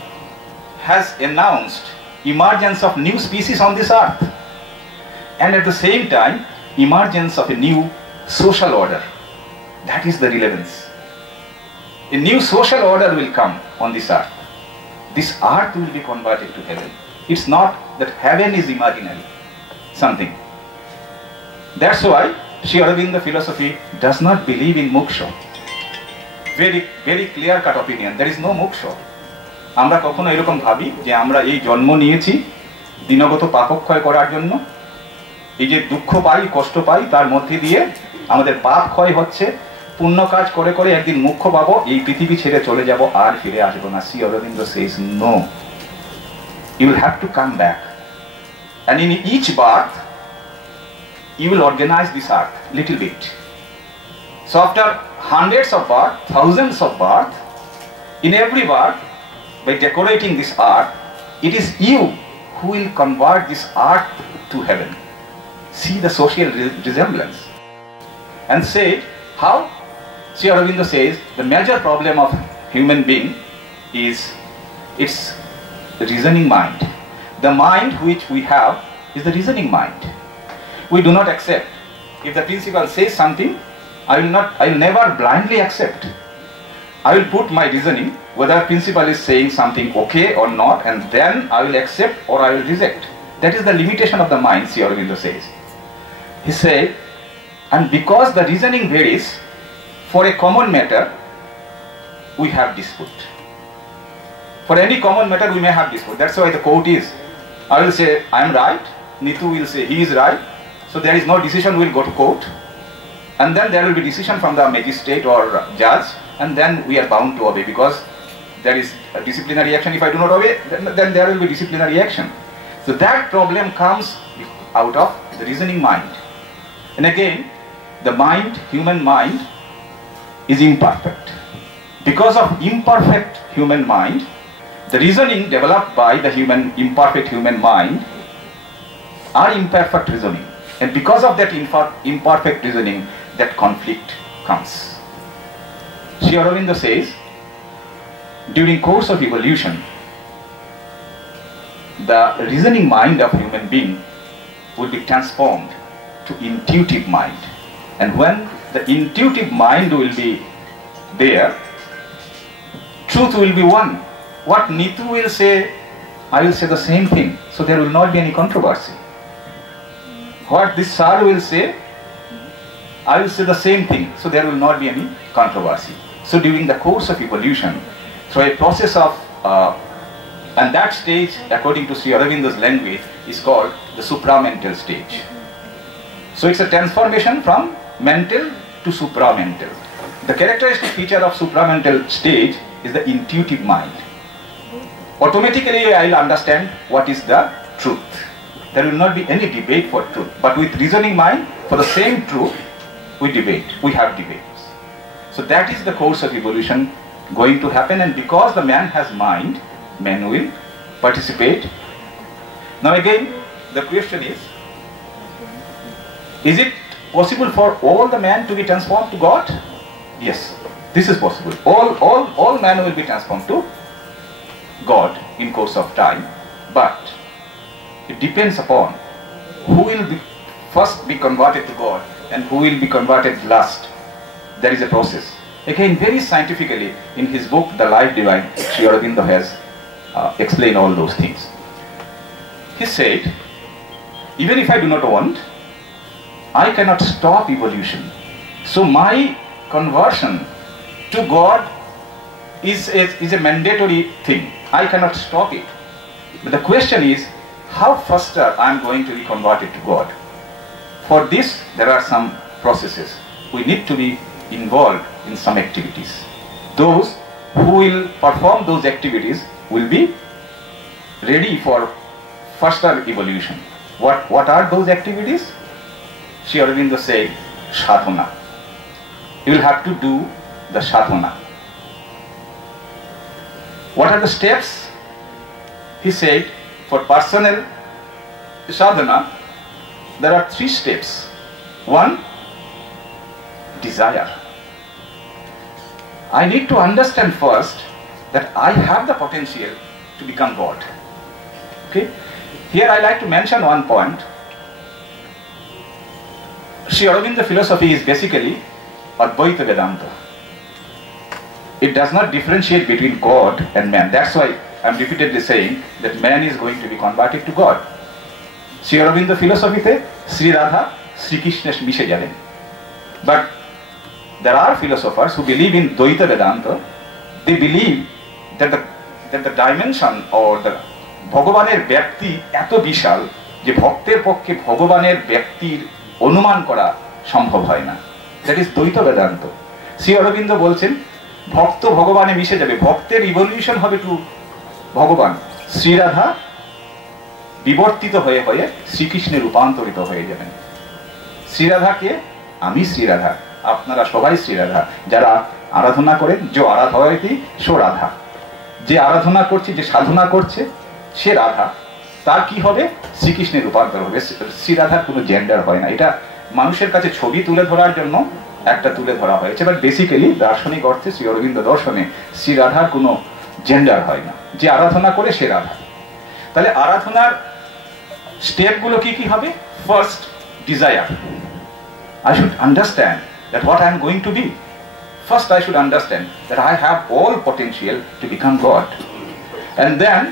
has announced emergence of new species on this earth, and at the same time, emergence of a new social order. That is the relevance. A new social order will come on this earth. This earth will be converted to heaven. It's not that heaven is imaginary, something. That's why Sri Aurobindo philosophy does not believe in moksha. Very, very clear-cut opinion. There is no moksha. আমরা কখনো এরকম ভাবি যে আমরা এই জন্ম নিয়েছি দিনগত পাপক্ষয় করার জন্য, এই যে দুঃখ পাই, কষ্ট পাই, তার মধ্যে দিয়ে আমাদের পাপ ক্ষয় হচ্ছে, পুণ্য কাজ করে করে একদিন মোক্ষ পাবো, এই পৃথিবী ছেড়ে চলে যাব, আর ফিরে আসবো না। Sri Aurobindo says no. You will have to come back, and in each birth you will organize this earth little bit. So after hundreds of birth, thousands of birth, in every birth, by decorating this earth, it is you who will convert this earth to heaven. See the social resemblance. And say how Sri Aurobindo says the major problem of human being is its reasoning mind. The mind which we have is the reasoning mind. We do not accept. If the principal says something, I will never blindly accept. I will put my reasoning whether principal is saying something okay or not, and then I will accept or I will reject. That is the limitation of the mind, Sri Aurobindo says. He said, and because the reasoning varies, for a common matter, we have dispute. For any common matter, we may have dispute. That's why the quote is, I will say, I am right, Nitu will say, he is right, so there is no decision, we will go to court. And then there will be decision from the magistrate or judge, and then we are bound to obey, because there is a disciplinary action. If I do not obey, then there will be disciplinary action. So that problem comes out of the reasoning mind. And again, the mind, human mind, is imperfect. Because of imperfect human mind, the reasoning developed by the imperfect human mind are imperfect reasoning. And because of that imperfect reasoning, that conflict comes. Sri Aurobindo says, during course of evolution, the reasoning mind of human being will be transformed to intuitive mind. And when the intuitive mind will be there, truth will be one. What Nitu will say, I will say the same thing, so there will not be any controversy. What this Sar will say, I will say the same thing, so there will not be any controversy. So during the course of evolution, through a process of, and that stage, according to Sri Aurobindo's language, is called the supramental stage. So it's a transformation from mental to supramental. The characteristic feature of supramental stage is the intuitive mind. Automatically I will understand what is the truth. There will not be any debate for truth. But with reasoning mind, for the same truth, we debate. We have debates. So that is the course of evolution going to happen, and because the man has mind, man will participate. Now again, the question is it possible for all the man to be transformed to God? Yes, this is possible. All man will be transformed to God in course of time, but it depends upon who will first be converted to God and who will be converted last. There is a process. Again, very scientifically, in his book, The Life Divine, Sri Aurobindo has explained all those things. He said, even if I do not want, I cannot stop evolution. So my conversion to God is a mandatory thing. I cannot stop it. But the question is, how faster I am going to be converted to God? For this, there are some processes. We need to be involved in some activities. Those who will perform those activities will be ready for faster evolution. What are those activities? Sri Aurobindo said, sadhana. You will have to do the sadhana. What are the steps? He said, for personal sadhana, there are 3 steps. 1, desire. I need to understand first that I have the potential to become God. Okay? Here I like to mention one point. Sri Aurobindo philosophy is basically Advaita Vedanta. It does not differentiate between God and man. That's why I'm repeatedly saying that man is going to be converted to God. Sri Aurobindo philosophy te Sri Radha, Sri Krishna mishe jaben. But there are philosophers who believe in Dvaita Vedanta. They believe that the dimension or the ভগবানের ব্যক্তি এত বিশাল যে ভক্তের পক্ষে ভগবানের ব্যক্তির অনুমান করা সম্ভব হয় না। দ্যাট ইজ দ্বৈত বেদান্ত। শ্রী অরবিন্দ বলছেন ভক্ত ভগবানে মিশে যাবে, ভক্তের ইভলিউশন হবে টু ভগবান। শ্রীরাধা বিবর্তিত হয়ে হয়ে শ্রীকৃষ্ণে রূপান্তরিত হয়ে যাবেন। শ্রীরাধাকে, আমি শ্রীরাধা, আপনারা সবাই শ্রীরাধা। যারা আরাধনা করেন, যে আরাধয়তি সো রাধা, যে আরাধনা করছে, যে সাধনা করছে সে রাধা, তার কি হবে? শ্রীকৃষ্ণের রূপান্তর হবে। শ্রীরাধার কোনো জেন্ডার হয় না। এটা মানুষের কাছে ছবি তুলে ধরার জন্য একটা তুলে ধরা হয়েছে, বাট বেসিক্যালি দার্শনিক অর্থে শ্রী অরবিন্দ দর্শনে শ্রীরাধার কোনো জেন্ডার হয় না। যে আরাধনা করে সে রাধা। তাহলে আরাধনার স্টেপগুলো কি কি হবে? First, desire. I should understand that what I am going to be. First I should understand that I have all potential to become God. And then,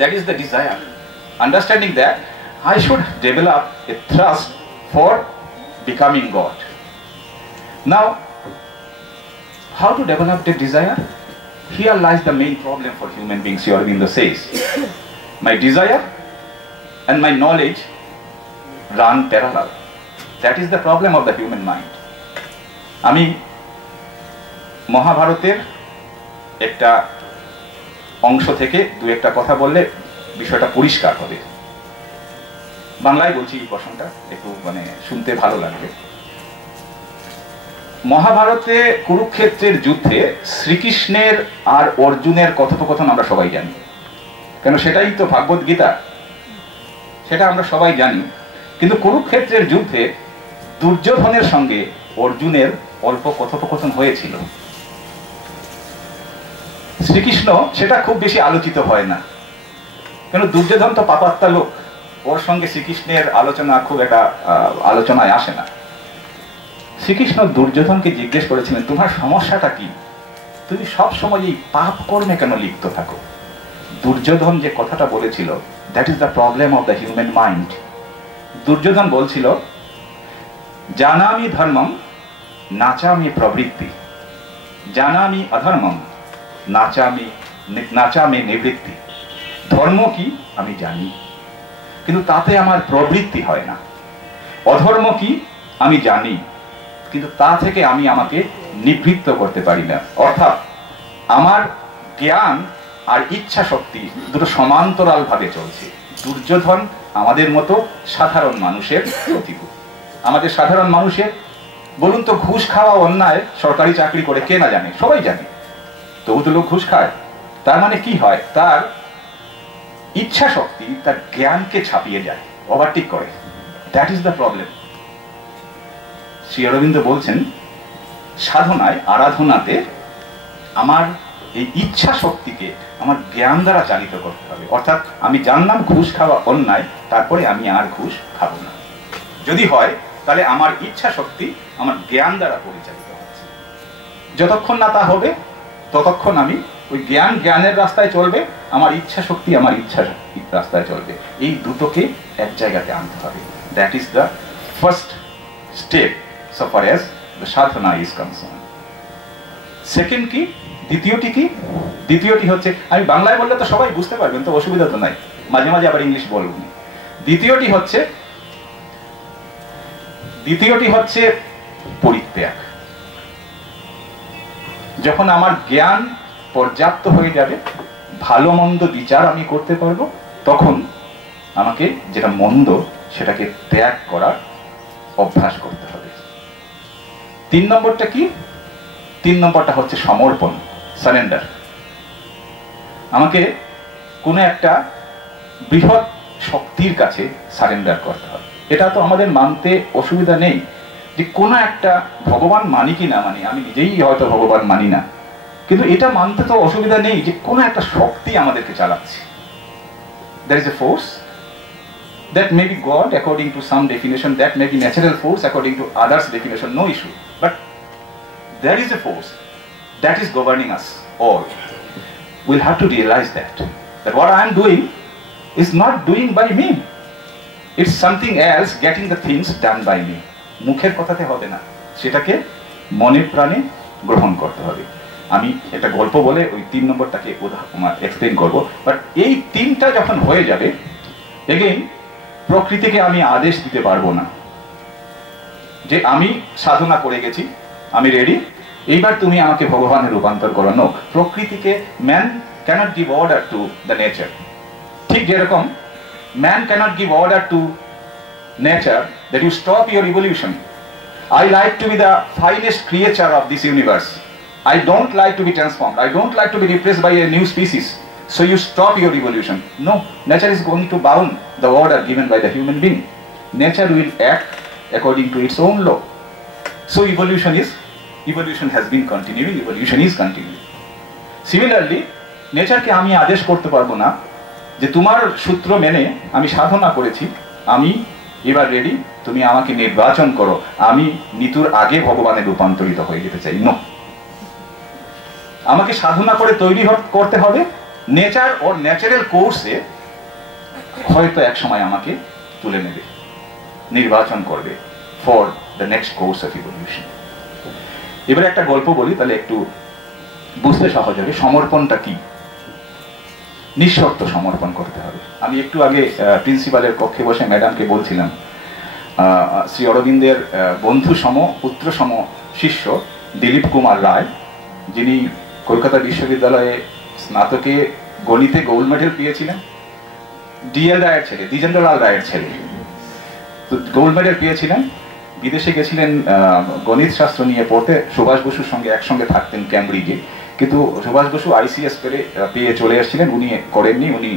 that is the desire. Understanding that, I should develop a thirst for becoming God. Now, how to develop the desire? Here lies the main problem for human beings, Sri Aurobindo says. My desire and my knowledge run parallel. That is the problem of the human mind. আমি মহাভারতের একটা অংশ থেকে দু একটা কথা বললে বিষয়টা পরিষ্কার হবে। বাংলায় বলছি, এই প্রশ্নটা একটু শুনতে ভালো লাগবে। মহাভারতে কুরুক্ষেত্রের যুদ্ধে শ্রীকৃষ্ণের আর অর্জুনের কথোপকথন আমরা সবাই জানি, কেন সেটাই তো ভাগবত গীতা, সেটা আমরা সবাই জানি। কিন্তু কুরুক্ষেত্রের যুদ্ধে দুর্যোধনের সঙ্গে অর্জুনের অল্প কথোপকথন হয়েছিল। শ্রীকৃষ্ণ সেটা খুব বেশি আলোচিত হয় না, কেন দুর্যোধন তো পাপাত্মা লোক, ওর সঙ্গে শ্রীকৃষ্ণের আলোচনা খুব একটা আলোচনায় আসে না। শ্রীকৃষ্ণ দুর্যোধনকে জিজ্ঞেস করেছিলেন, তোমার সমস্যাটা কি? তুমি সব সময় এই পাপ কর্মে কেন লিপ্ত থাকো? দুর্যোধন যে কথাটা বলেছিল, that is the problem of the human mind. Duryodhana বলছিল, জানামি ধর্মম নাচামি প্রবৃত্তি, জানামি অধর্মম নাচামি নিবৃত্তি। ধর্ম কি আমি জানি, কিন্তু তাতে আমার প্রবৃত্তি হয় না। অধর্ম কি আমি জানি, কিন্তু তা থেকে আমি আমাকে নিবৃত্ত করতে পারি না। অর্থাৎ আমার জ্ঞান আর ইচ্ছা শক্তি দুটো সমান্তরাল ভাবে চলছে। দুর্যোধন আমাদের মতো সাধারণ মানুষের প্রতিকূল। আমাদের সাধারণ মানুষের, বলুন তো, ঘুষ খাওয়া অন্যায়, সরকারি চাকরি করে কে না জানে? সবাই জানে, তবু তো লোক ঘুষ খায়। তার মানে কি হয়? তার ইচ্ছা শক্তি তার জ্ঞানকে ছাপিয়ে যায়, ওভারটেক করে। That is the problem. Sri Aurobindo বলছেন, সাধনায়, আরাধনাতে আমার এই ইচ্ছা শক্তিকে আমার জ্ঞান দ্বারা চালিত করতে হবে। অর্থাৎ আমি জানলাম ঘুষ খাওয়া অন্যায়, তারপরে আমি আর ঘুষ খাবো না। যদি হয় তাহলে আমার ইচ্ছা শক্তি আমার জ্ঞান দ্বারা পরিচালিত হচ্ছে। যতক্ষণ না তা হবে ততক্ষণ আমি ওই জ্ঞানের রাস্তায় চলবে, আমার ইচ্ছা শক্তি আমার ইচ্ছার রাস্তায় চলবে। এই দুটোকে এক জায়গাতে আনতে হবে। That is the first step so far as the sadhana is concerned. Second কি? দ্বিতীয়টি কি? দ্বিতীয়টি হচ্ছে, আমি বাংলায় বললে তো সবাই বুঝতে পারবেন, তো অসুবিধা তো নাই, মাঝে মাঝে আবার ইংলিশ বলব। দ্বিতীয়টি হচ্ছে পরিত্যাগ। যখন আমার জ্ঞান পর্যাপ্ত হয়ে যাবে, ভালো মন্দ বিচার আমি করতে পারবো, তখন আমাকে যেটা মন্দ সেটাকে ত্যাগ করার অভ্যাস করতে হবে। 3 নম্বরটা কি? 3 নম্বরটা হচ্ছে সমর্পণ, সারেন্ডার। আমাকে কোনো একটা বৃহৎ শক্তির কাছে সারেন্ডার করতে হবে। এটা তো আমাদের মানতে অসুবিধা নেই যে কোনো একটা ভগবান মানি কি না মানি, আমি নিজেই হয়তো ভগবান মানি না, কিন্তু এটা মানতে তো অসুবিধা নেই যে কোনো একটা শক্তি আমাদেরকে চালাচ্ছে। There is a force that may be God according to some definition, that may be natural force according to others' definition, no issue. But there is a force that is governing us all. We'll have to realize that what I am doing is not doing by me. It's something else getting the things done by me. মুখের কথাতে হবে না, সেটাকে মনে প্রাণে গ্রহণ করতে হবে। আমি একটা গল্প বলে ওই 3 নম্বরটাকে এক্সপ্লেন করব। বাট এই 3টা যখন হয়ে যাবে, এগেইন প্রকৃতিকে আমি আদেশ দিতে পারবো না যে আমি সাধনা করে গেছি, আমি রেডি, এইবার তুমি আমাকে ভগবানে রূপান্তর করো। নো, প্রকৃতিকে man cannot give order to the nature. ঠিক যেরকম man cannot give order to nature that you stop your evolution. I like to be the finest creature of this universe. I don't like to be transformed. I don't like to be replaced by a new species. So you stop your evolution. No, nature is going to bound the order given by the human being. Nature will act according to its own law. So evolution has been continuing, evolution is continuing. Similarly, nature ke ami adesh korte parbo na je tumar sutro mene ami sadhana korechi, ami এবার ready, তুমি আমাকে নির্বাচন করো, আমি মৃত্যুর আগে ভগবানের রূপান্তরিত হয়ে যেতে চাই। নো, আমাকে সাধনা করে তৈরি করতে হবে। নেচার ওর ন্যাচারাল কোর্সে হয়তো এক সময় আমাকে তুলে নেবে, নির্বাচন করবে for the next course of evolution. এবারে একটা গল্প বলি, তাহলে একটু বুঝতে সহজ হবে। সমর্পণটা কি? নিঃশর্ত সমর্পণ করতে হবে। আমি একটু আগে প্রিন্সিপালের কক্ষে বসে ম্যাডামকে বলছিলাম, শ্রী অরবিন্দের বন্ধু সম পুত্র সম শিষ্য দিলীপ কুমার রায়, যিনি কলকাতা বিশ্ববিদ্যালয়ে স্নাতকে গণিতে গোল্ড মেডেল পেয়েছিলেন, ডিএল রায়ের ছেলে, দ্বিজেন্দ্রলাল রায়ের ছেলে, তো গোল্ড মেডেল পেয়েছিলেন। বিদেশে গেছিলেন গণিত শাস্ত্র নিয়ে পড়তে, সুভাষ বসুর সঙ্গে একসঙ্গে থাকতেন ক্যামব্রিজে। কিন্তু সুভাষ বসু আইসিএস পেয়ে চলে এসেছিলেন, উনি করেননি, উনি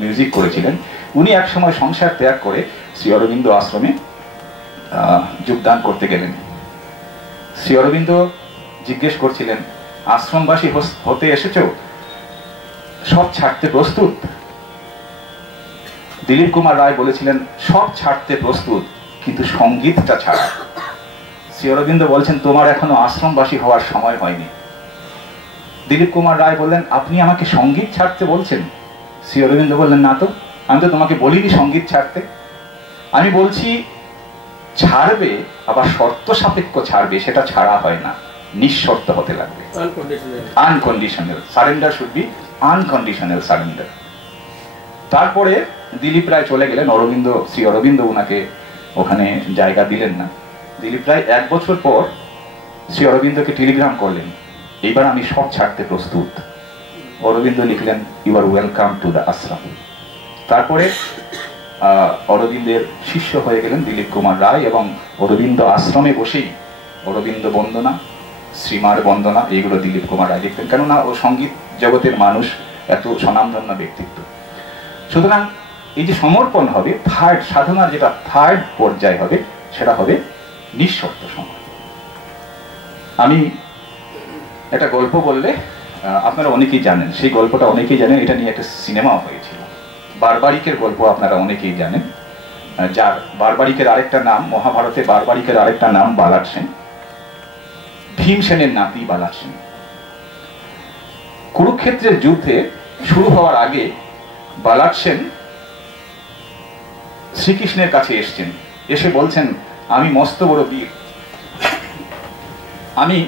মিউজিক করেছিলেন। উনি একসময় সংসার ত্যাগ করে শ্রী অরবিন্দ আশ্রমে যোগদান করতে গেলেন। শ্রী অরবিন্দ জিজ্ঞেস করছিলেন, আশ্রমবাসী হতে এসেছো, সব ছাড়তে প্রস্তুত? দিলীপ কুমার রায় বলেছিলেন, সব ছাড়তে প্রস্তুত, কিন্তু সঙ্গীতটা ছাড়া। শ্রী অরবিন্দ বলছেন, তোমার এখনো আশ্রমবাসী হওয়ার সময় হয়নি। দিলীপ কুমার রায় বললেন, আপনি আমাকে সঙ্গীত ছাড়তে বলছেন? শ্রী অরবিন্দ বললেন, না তো, আমি তো তোমাকে বলিনি সঙ্গীত ছাড়তে। আমি বলছি ছাড়বে, আবার শর্ত সাপেক্ষ ছাড়বে, সেটা ছাড়া হয় না, নিঃশর্ত হতে লাগবে। Unconditional surrender should be unconditional surrender. তারপরে দিলীপ রায় চলে গেলেন, শ্রী অরবিন্দ ওনাকে ওখানে জায়গা দিলেন না। দিলীপ রায় 1 বছর পর শ্রী অরবিন্দকে টেলিগ্রাম করলেন, এইবার আমি সব ছাড়তে প্রস্তুত। অরবিন্দ লিখলেন, you are welcome to the ashram. তারপরে অরবিন্দের শিষ্য হয়ে গেলেন দিলীপ কুমার রায়, এবং অরবিন্দ আশ্রমে বসেই অরবিন্দ বন্দনা, শ্রীমার বন্দনা, এইগুলো দিলীপ কুমার রায় লিখতেন, কেননা ও সঙ্গীত জগতের মানুষ, এত স্বনামধন্য ব্যক্তিত্ব। সুতরাং এই যে সমর্পণ হবে, থার্ড সাধনার যেটা থার্ড পর্যায় হবে, সেটা হবে নিঃশর্ত সমর্পণ। আমি একটা গল্প বললে আপনারা অনেকেই জানেন, সেই গল্পটা অনেকেই জানেন, এটা নিয়ে একটা সিনেমাও হয়েছিল। বারবারিকের গল্প আপনারা অনেকেই জানেন, যার বারবারিকের আরেকটা নাম, মহাভারতে বারবারিকের আরেকটা নাম বালাট সেন, ভীমসেনের নাতি বালাট সেন। কুরুক্ষেত্রের যুদ্ধে শুরু হওয়ার আগে বালাট সেন শ্রীকৃষ্ণের কাছে এসছেন, এসে বলছেন, আমি মস্ত বড় বীর, আমি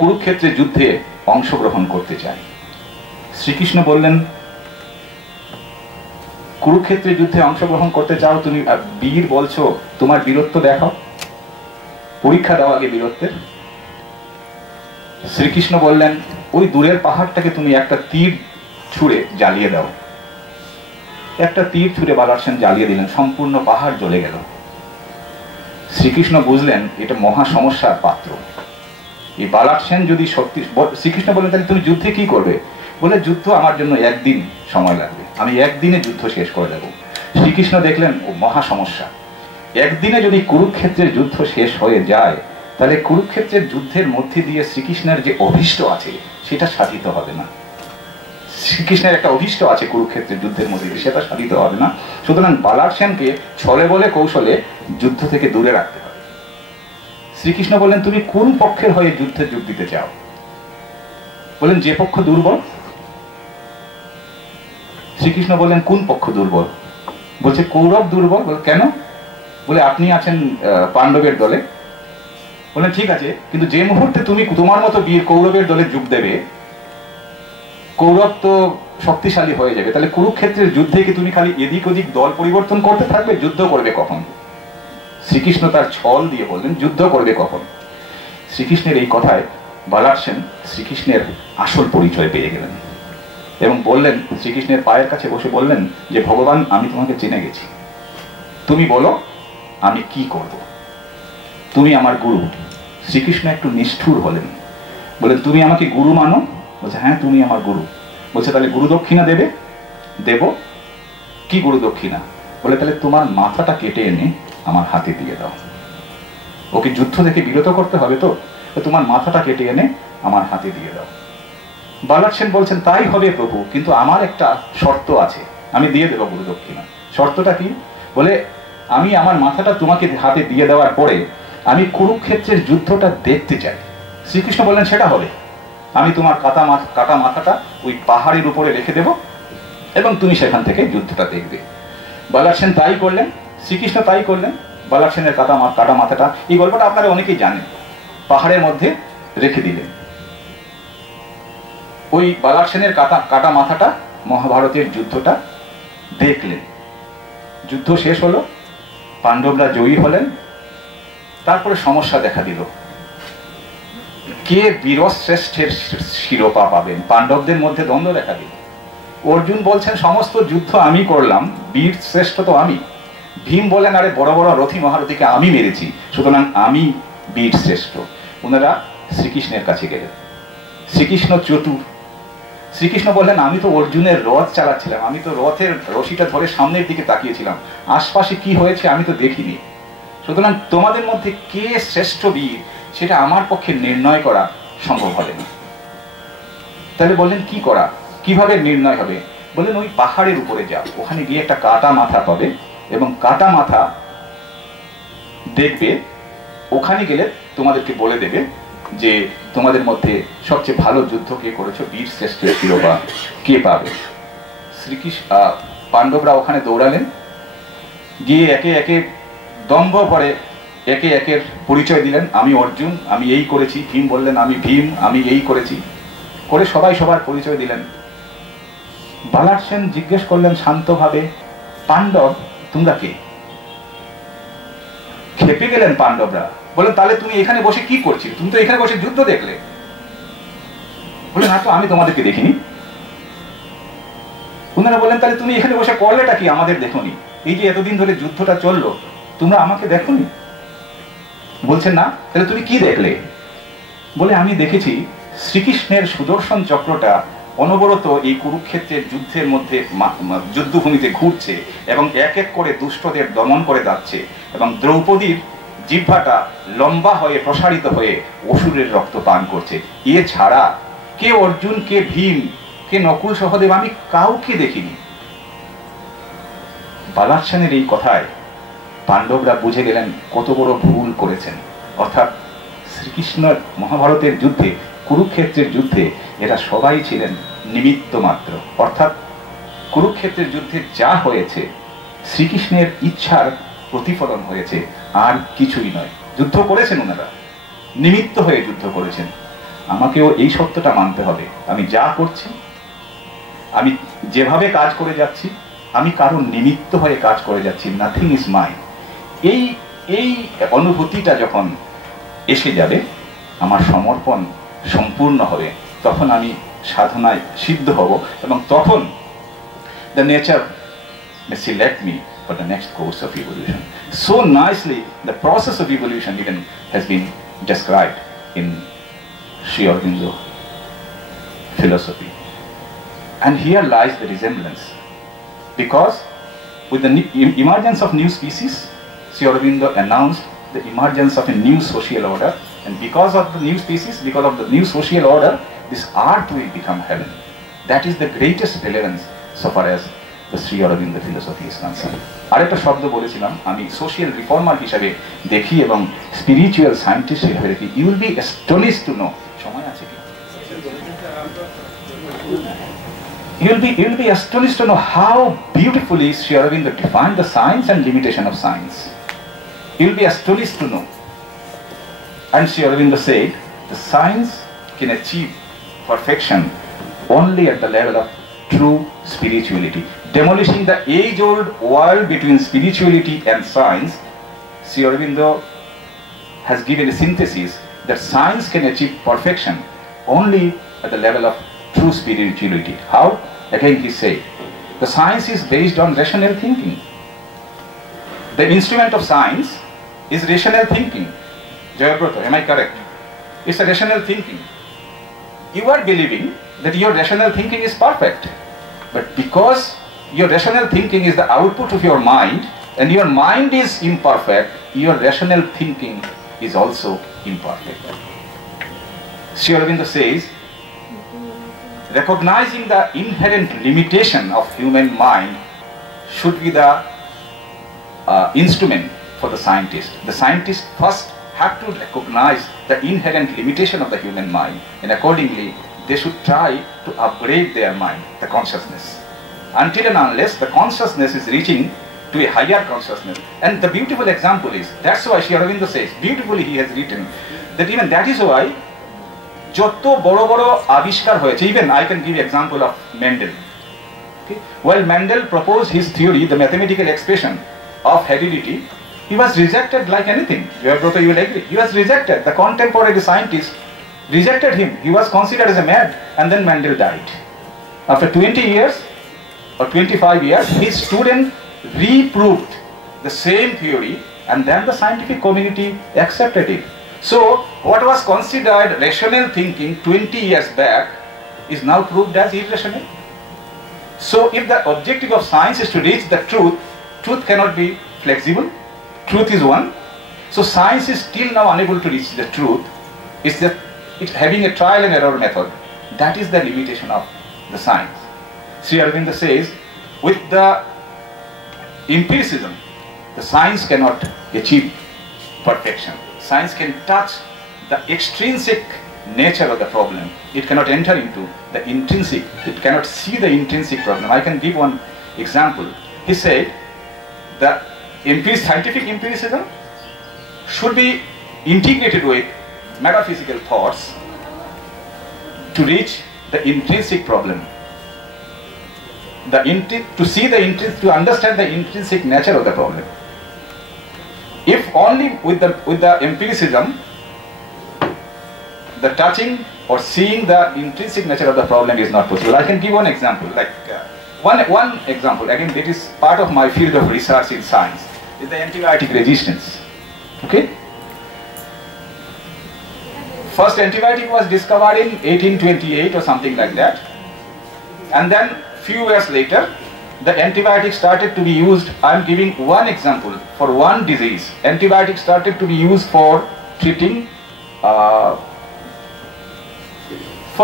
কুরুক্ষেত্রের যুদ্ধে অংশগ্রহণ করতে চাই। শ্রীকৃষ্ণ বললেন, কুরুক্ষেত্রের যুদ্ধে অংশগ্রহণ করতে চাও, তুমি বীর বলছো, তোমার বীরত্ব দেখাও, পরীক্ষা দাও আগে বীরত্বের। শ্রীকৃষ্ণ বললেন, ওই দূরের পাহাড়টাকে তুমি একটা তীর ছুঁড়ে জ্বালিয়ে দাও। একটা তীর ছুঁড়ে বালাট সেন জ্বালিয়ে দিলেন, সম্পূর্ণ পাহাড় জ্বলে গেল। শ্রীকৃষ্ণ বুঝলেন এটা মহা সমস্যার পাত্র। এই বালাট সেন যদি সত্যি, শ্রীকৃষ্ণ বললেন, তাহলে তুমি যুদ্ধে কি করবে? বলে, যুদ্ধ আমার জন্য 1 দিন সময় লাগবে, আমি 1 দিনে যুদ্ধ শেষ করে দেব। শ্রীকৃষ্ণ দেখলেন ও মহা সমস্যা, 1 দিনে যদি কুরুক্ষেত্রের যুদ্ধ শেষ হয়ে যায়, তাহলে কুরুক্ষেত্রের যুদ্ধের মধ্যে দিয়ে শ্রীকৃষ্ণের যে অভীষ্ট আছে সেটা সাধিত হবে না। শ্রীকৃষ্ণের একটা অভীষ্ট আছে কুরুক্ষেত্রের যুদ্ধের মধ্যে, সেটা সাধিত হবে না। সুতরাং বালাট সেনকে ছলে বলে কৌশলে যুদ্ধ থেকে দূরে রাখতে হবে। শ্রীকৃষ্ণ বললেন, তুমি কোন পক্ষের হয়ে যুদ্ধে যোগ দিতে চাও? বলেন, যে পক্ষ দুর্বল। শ্রীকৃষ্ণ বললেন, কোন পক্ষ দুর্বল? বলছে, কৌরব দুর্বল। বলে, কেন? বলে, আপনি আছেন পাণ্ডবের দলে, বললেন ঠিক আছে, কিন্তু যে মুহূর্তে তুমি তোমার মতো বীর কৌরবের দলে যোগ দেবে, কৌরব তো শক্তিশালী হয়ে যাবে, তাহলে কুরুক্ষেত্রের যুদ্ধে কি তুমি খালি এদিক ওদিক দল পরিবর্তন করতে থাকবে? যুদ্ধ করবে কখন? শ্রীকৃষ্ণ তার ছল দিয়ে বললেন যুদ্ধ করবে কখন। শ্রীকৃষ্ণের এই কথায় বালার সেন শ্রীকৃষ্ণের আসল পরিচয় পেয়ে গেলেন এবং বললেন, শ্রীকৃষ্ণের পায়ের কাছে বসে বললেন যে ভগবান, আমি তোমাকে চিনে গেছি, তুমি বলো আমি কি করব, তুমি আমার গুরু। শ্রীকৃষ্ণ একটু নিষ্ঠুর হলেন, বলেন তুমি আমাকে গুরু মানো? বলছে হ্যাঁ তুমি আমার গুরু। বলছে তাহলে গুরু দক্ষিণা দেবে? দেব। কি গুরু দক্ষিণা? বলে তাহলে তোমার মাথাটা কেটে এনে আমার হাতে দিয়ে দাও। ওকে যুদ্ধ থেকে বিরত করতে হবে, তো তোমার মাথাটা কেটে এনে আমার হাতে দিয়ে দাও। বালার সেন বলছেন তাই হবে প্রভু, কিন্তু আমার একটা শর্ত আছে, আমি দিয়ে দেবো গুরু দক্ষিণা। শর্তটা কি? বলে আমি আমার মাথাটা তোমাকে হাতে দিয়ে দেওয়ার পরে আমি কুরুক্ষেত্রের যুদ্ধটা দেখতে চাই। শ্রীকৃষ্ণ বললেন সেটা হবে, আমি তোমার কাটা মাথাটা ওই পাহাড়ের উপরে রেখে দেব এবং তুমি সেখান থেকে যুদ্ধটা দেখবে। বালার সেন তাই করলেন, শ্রীকৃষ্ণ তাই করলেন। বালার সেনের কাটা মাথাটা, এই গল্পটা আপনারা অনেকেই জানেন, পাহাড়ের মধ্যে রেখে দিলেন। ওই বালার সেনের কাটা মাথাটা মহাভারতের যুদ্ধটা দেখলেন। যুদ্ধ শেষ হলো, পাণ্ডবরা জয়ী হলেন। তারপরে সমস্যা দেখা দিল, কে বীরশ্রেষ্ঠের শিরোপা পাবেন। পাণ্ডবদের মধ্যে দ্বন্দ্ব দেখা দিল। অর্জুন বলছেন সমস্ত যুদ্ধ আমি করলাম, বীর শ্রেষ্ঠ তো আমি। ভীম বলেন আরে বড় বড় রথী মহারথীকে আমি মেরেছি, সুতরাং আমি বীর শ্রেষ্ঠ। ওনারা শ্রীকৃষ্ণের কাছে গেলেন। শ্রীকৃষ্ণ চতুর। শ্রীকৃষ্ণ বললেন আমি তো অর্জুনের রথ চালাচ্ছিলাম, আমি তো রথের রশিটা ধরে সামনের দিকে তাকিয়েছিলাম, আশপাশে কি হয়েছে আমি তো দেখিনি, সুতরাং তোমাদের মধ্যে কে শ্রেষ্ঠ বীর সেটা আমার পক্ষে নির্ণয় করা সম্ভব হবে না। তাহলে বললেন কি করা, কিভাবে নির্ণয় হবে? বললেন ওই পাহাড়ের উপরে যাও, ওখানে গিয়ে একটা কাটা মাথা পাবে এবং কাটা মাথা দেখবে, ওখানে গেলে তোমাদেরকে বলে দেবে যে তোমাদের মধ্যে সবচেয়ে ভালো যুদ্ধ কে করেছো, বীর শ্রেষ্ঠের শিরোপা কে পাবে। শ্রীকৃষ্ণ পাণ্ডবরা ওখানে দৌড়ালেন, গিয়ে একে একে দম্ভ করে একে একের পরিচয় দিলেন, আমি অর্জুন, আমি এই করেছি। ভীম বললেন আমি ভীম, আমি এই করেছি, করে সবাই সবার পরিচয় দিলেন। বালার সেন জিজ্ঞেস করলেন শান্তভাবে, পাণ্ডব তোমরা কে? খেপে গেলেন পাণ্ডবরা, বললেন তাহলে তুমি এখানে বসে কি করছিলে, তুমি তো এখানে বসে যুদ্ধ দেখলে। বললেন না তো, আমি তোমাদেরকে দেখিনি। ওনারা বললেন তাহলে তুমি এখানে বসে করলেটা কি, আমাদের দেখোনি? এই যে এতদিন ধরে যুদ্ধটা চললো তোমরা আমাকে দেখোনি? বলছেন না, তাহলে তুমি কি দেখলে? বলে আমি দেখেছি শ্রীকৃষ্ণের সুদর্শন চক্রটা অনবরত এই কুরুক্ষেত্রের যুদ্ধের মধ্যে যুদ্ধভূমিতে ঘুরছে এবং এক এক করে দুষ্টদের দমন করে যাচ্ছে এবং দ্রৌপদীর জিহ্বাটা লম্বা হয়ে প্রসারিত হয়ে অসুরের রক্ত পান করছে। এছাড়া কে অর্জুন, কে ভীম, কে নকুল সহদেব, আমি কাউকে দেখিনি। বালার সেনের এই কথায় পাণ্ডবরা বুঝে গেলেন কত বড় ভুল করেছেন। অর্থাৎ শ্রীকৃষ্ণের মহাভারতের যুদ্ধে, কুরুক্ষেত্রের যুদ্ধে এরা সবাই ছিলেন নিমিত্ত মাত্র। অর্থাৎ কুরুক্ষেত্রের যুদ্ধে যা হয়েছে শ্রীকৃষ্ণের ইচ্ছার প্রতিফলন হয়েছে, আর কিছুই নয়। যুদ্ধ করেছেন ওনারা, নিমিত্ত হয়ে যুদ্ধ করেছেন। আমাকেও এই সত্যটা মানতে হবে, আমি যা করছি, আমি যেভাবে কাজ করে যাচ্ছি, আমি কারণ নিমিত্ত হয়ে কাজ করে যাচ্ছি, নাথিং ইজ মাইন। এই অনুভূতিটা যখন এসে যাবে, আমার সমর্পণ সম্পূর্ণ হবে, তখন আমি সাধনায় সিদ্ধ হব এবং তখন the nature may select me for the next course of evolution. So nicely the process of evolution even has been described in Sri Aurobindo philosophy. And here lies the resemblance, because with the emergence of new species, Sri Aurobindo announced the emergence of a new social order, and because of the new species, because of the new social order, this earth will become heaven. That is the greatest relevance so far as the Sri Aurobindo philosophy is concerned. আরেকটা শব্দ বলেছিলাম, আমি social reformer হিসাবে দেখি এবং spiritual scientist হিসাবে দেখি। You will be astonished to know, সময় আছে কি? You will be astonished to know how beautifully Sri Aurobindo defined the science and limitation of science. You will be astonished to know. And Sri Aurobindo said, the science can achieve perfection only at the level of true spirituality. Demolishing the age-old wall between spirituality and science, Sri Aurobindo has given a synthesis that science can achieve perfection only at the level of true spirituality. How? Again he said, the science is based on rational thinking. The instrument of science is rational thinking. Jayabrata, am I correct? It's a rational thinking. You are believing that your rational thinking is perfect. But because your rational thinking is the output of your mind, and your mind is imperfect, your rational thinking is also imperfect. Sri Aurobindo says, recognizing the inherent limitation of human mind should be the instrument for the scientist. The scientist first have to recognize the inherent limitation of the human mind, and accordingly they should try to upgrade their mind, the consciousness, until and unless the consciousness is reaching to a higher consciousness. And the beautiful example is, that's why Sri Aurobindo says, beautifully he has written, that even that is why Jotto boro boro avishkar hoyeche, even I can give example of Mendel. Okay? While Mendel proposed his theory, the mathematical expression of heredity, he was rejected like anything. You will agree. He was rejected. The contemporary scientists rejected him. He was considered as a mad, and then Mendel died. After 20 years or 25 years, his student reproved the same theory, and then the scientific community accepted it. So, what was considered rational thinking 20 years back is now proved as irrational. So, if the objective of science is to reach the truth, truth cannot be flexible. Truth is one. So, science is still now unable to reach the truth. It's having a trial and error method. That is the limitation of the science. Sri Aurobindo says, with the empiricism, the science cannot achieve perfection. Science can touch the extrinsic nature of the problem. It cannot enter into the intrinsic. It cannot see the intrinsic problem. I can give one example. He said, the scientific empiricism should be integrated with metaphysical thoughts to reach the intrinsic problem. To understand the intrinsic nature of the problem. If only with the empiricism, the touching or seeing the intrinsic nature of the problem is not possible. I can give one example. Like one example. Again, it is part of my field of research in science. Is the antibiotic resistance. Okay. First antibiotic was discovered in 1828 or something like that, and then few years later, the antibiotic started to be used. I am giving one example for one disease. Antibiotic started to be used for treating, for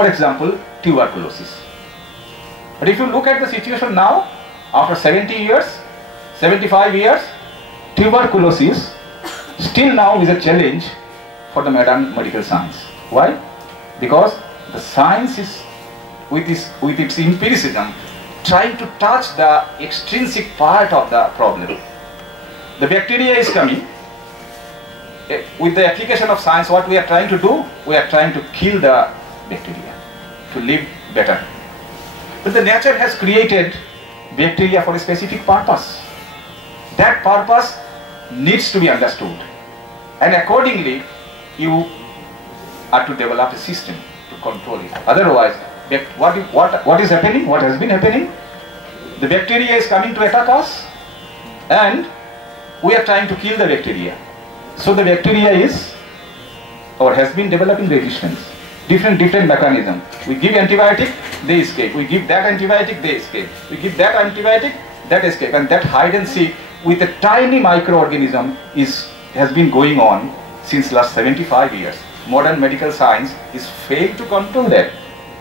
example, tuberculosis. But if you look at the situation now, after 70 years, 75 years, tuberculosis still now is a challenge for the modern medical science. Why? Because the science is, with its empiricism, trying to touch the extrinsic part of the problem. The bacteria is coming. With the application of science, what we are trying to do, we are trying to kill the bacteria to live better. But the nature has created bacteria for a specific purpose. That purpose needs to be understood, and accordingly you are to develop a system to control it. Otherwise, what is happening, what has been happening, the bacteria is coming to attack us, and we are trying to kill the bacteria. So the bacteria is or has been developing resistance, different mechanism. We give antibiotic, they escape. We give that antibiotic, they escape. We give that antibiotic, that escape. And that hide and seek with a tiny microorganism has been going on since last 75 years. Modern medical science is failed to control that.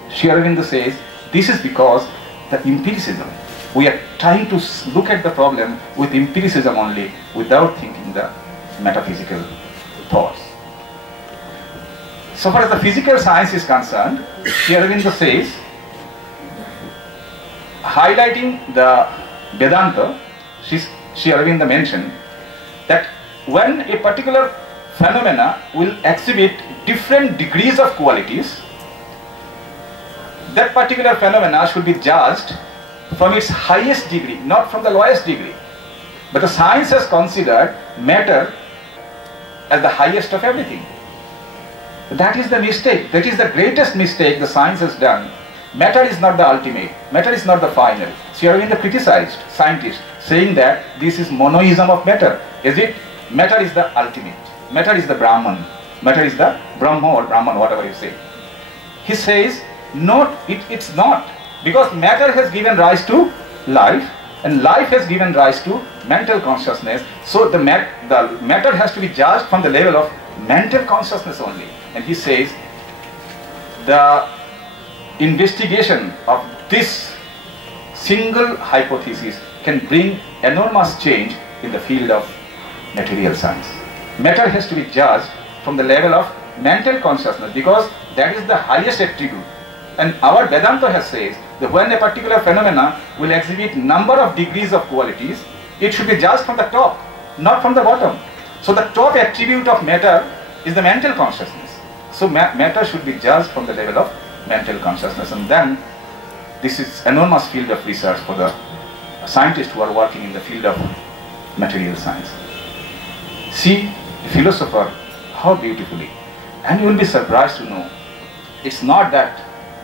Sri Aurobindo says this is because the empiricism. We are trying to look at the problem with empiricism only, without thinking the metaphysical thoughts. So far as the physical science is concerned, Sri Aurobindo says, highlighting the Vedanta, Sri Aurobindo mentioned that when a particular phenomena will exhibit different degrees of qualities, that particular phenomena should be judged from its highest degree, not from the lowest degree. But the science has considered matter as the highest of everything. That is the mistake. That is the greatest mistake the science has done. Matter is not the ultimate. Matter is not the final. Sri Aurobindo criticized scientists, saying that this is monoism of matter. Is it? Matter is the ultimate. Matter is the Brahman. Matter is the Brahma or Brahman, whatever you say. He says, no, it's not. Because matter has given rise to life, and life has given rise to mental consciousness. So the matter has to be judged from the level of mental consciousness only. And he says, the investigation of this single hypothesis can bring enormous change in the field of material science. Matter has to be judged from the level of mental consciousness, because that is the highest attribute. And our Vedanta has said that when a particular phenomena will exhibit number of degrees of qualities, it should be judged from the top, not from the bottom. So the top attribute of matter is the mental consciousness. So matter should be judged from the level of mental consciousness, and then this is enormous field of research for the scientists who are working in the field of material science. See, a philosopher, how beautifully, and you will be surprised to know, it's not that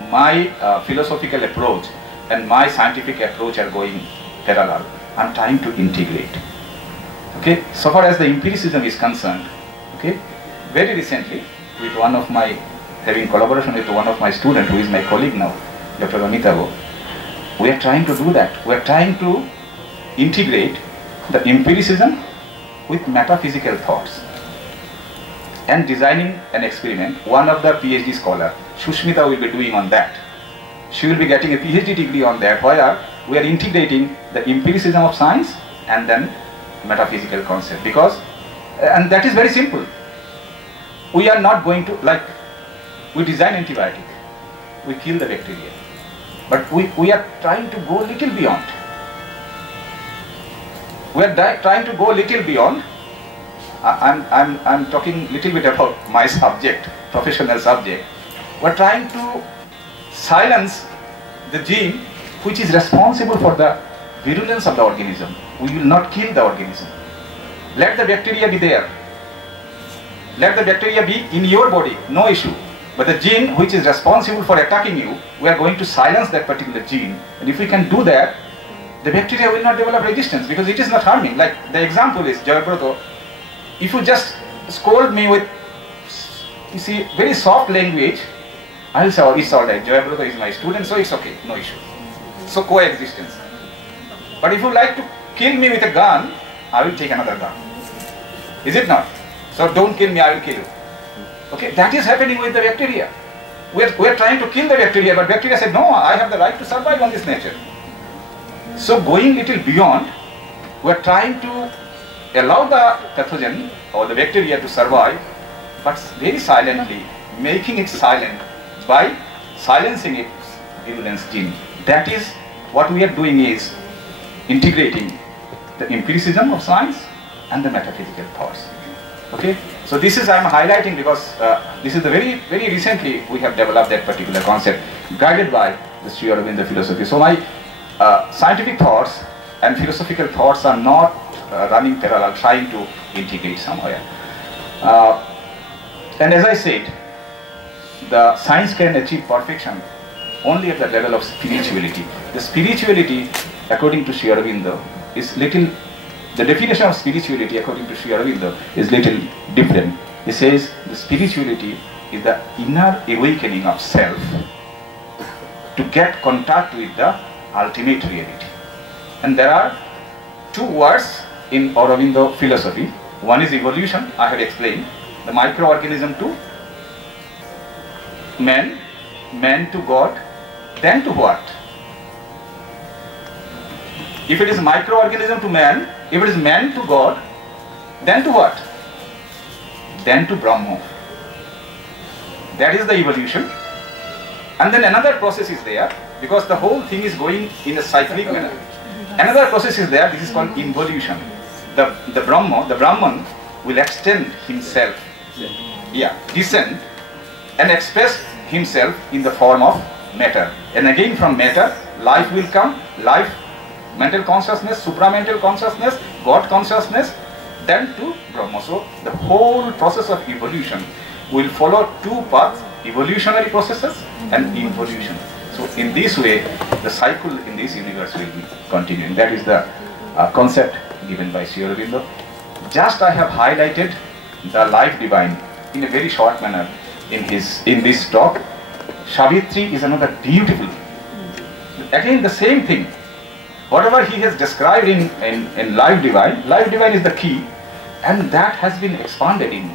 my philosophical approach and my scientific approach are going parallel. I'm trying to integrate. Okay, so far as the empiricism is concerned, okay, very recently, with one of my, having collaboration with one of my students who is my colleague now, Dr. Anitavo, we are trying to do that. We are trying to integrate the empiricism with metaphysical thoughts and designing an experiment. One of the PhD scholar, Shushmita, will be doing on that. She will be getting a PhD degree on that, where we are integrating the empiricism of science and then metaphysical concept. Because, and that is very simple. We are not going to, like, we design antibiotic, we kill the bacteria, but we are trying to go a little beyond. We are trying to go a little beyond. I'm talking a little bit about my subject, professional subject. We are trying to silence the gene which is responsible for the virulence of the organism. We will not kill the organism. Let the bacteria be there. Let the bacteria be in your body, no issue. But the gene which is responsible for attacking you, we are going to silence that particular gene. And if we can do that, the bacteria will not develop resistance, because it is not harming. Like the example is Jayabroto. If you just scold me with, you see, very soft language, I will say, oh, it's alright, Jayabroto is my student, so it's okay, no issue. So coexistence. But if you like to kill me with a gun, I will take another gun. Is it not? So don't kill me, I will kill you. Okay, that is happening with the bacteria. We are trying to kill the bacteria, but bacteria said, no, I have the right to survive on this nature. So going little beyond, we are trying to allow the pathogen or the bacteria to survive, but very silently, making it silent by silencing its virulence gene. That is what we are doing, is integrating the empiricism of science and the metaphysical thoughts. Okay, so this is, I am highlighting because this is the very recently we have developed that particular concept, guided by the Sri Aurobindo philosophy. So my scientific thoughts and philosophical thoughts are not running parallel, trying to integrate somewhere. And as I said, the science can achieve perfection only at the level of spirituality. The spirituality, according to Sri Aurobindo, is little. The definition of spirituality, according to Sri Aurobindo, is little different. He says the spirituality is the inner awakening of self to get contact with the ultimate reality. And there are two words in Aurobindo philosophy. One is evolution, I have explained, the microorganism to man, man to God, then to what? If it is microorganism to man, if it is man to God, then to what? Then to Brahma. That is the evolution. And then another process is there, because the whole thing is going in a cyclic manner. Another process is there, this is called involution. The Brahma, the Brahman, will extend himself, descend and express himself in the form of matter. And again from matter, life will come, life, mental consciousness, supramental consciousness, God consciousness, then to Brahma. So the whole process of evolution will follow two paths, evolutionary processes and involution. So in this way, the cycle in this universe will be continuing. That is the concept given by Sri Aurobindo. Just I have highlighted the life divine in a very short manner in this talk. Savitri is another beautiful, again the same thing. Whatever he has described in life divine is the key, and that has been expanded in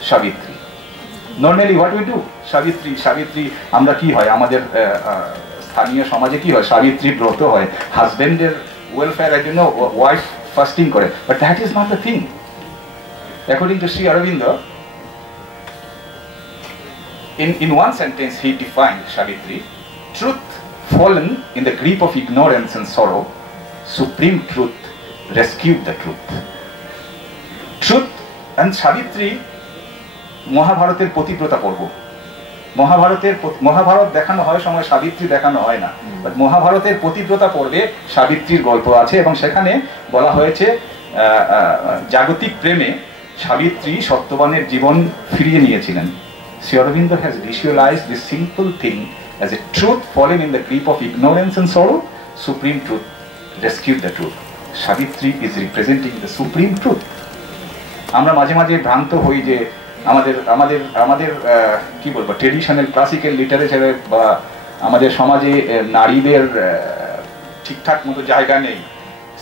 Savitri. Normally what we do, Savitri আমরা কি হয় আমাদের স্থানীয় সমাজে কি হয়, সাবিত্রী ব্রত হয়, হাজবেন্ডের ওয়েলফেয়ার এর জন্য ওয়াইফ ফাস্টিং করে, but that is not the thing. According to Sri Aurobindo, in one sentence he defined Savitri: truth fallen in the grip of ignorance and sorrow, supreme truth rescued the truth. Truth and Savitri মহাভারতের পতিব্রতা পর্ব, মহাভারত দেখানো হয় সময় সাবিত্রী দেখানো হয় না, but মহাভারতের পতিব্রতা পর্বে সাবিত্রীর গল্প আছে এবং সেখানে বলা হয়েছে জাগতিক প্রেমে সাবিত্রী সত্যবানের জীবন ফিরিয়ে নিয়েছিলেন। Sri Aurobindo has visualized this simple thing as a truth fallen in the grip of ignorance and sorrow, supreme truth rescued the truth. Savitri is representing the supreme truth. আমরা মাঝে মাঝে ভ্রান্ত হই যে আমাদের কি বলবো ট্রেডিশনাল ক্লাসিক্যাল লিটারেচারে বা আমাদের সমাজে নারীদের ঠিকঠাক মতো জায়গা নেই।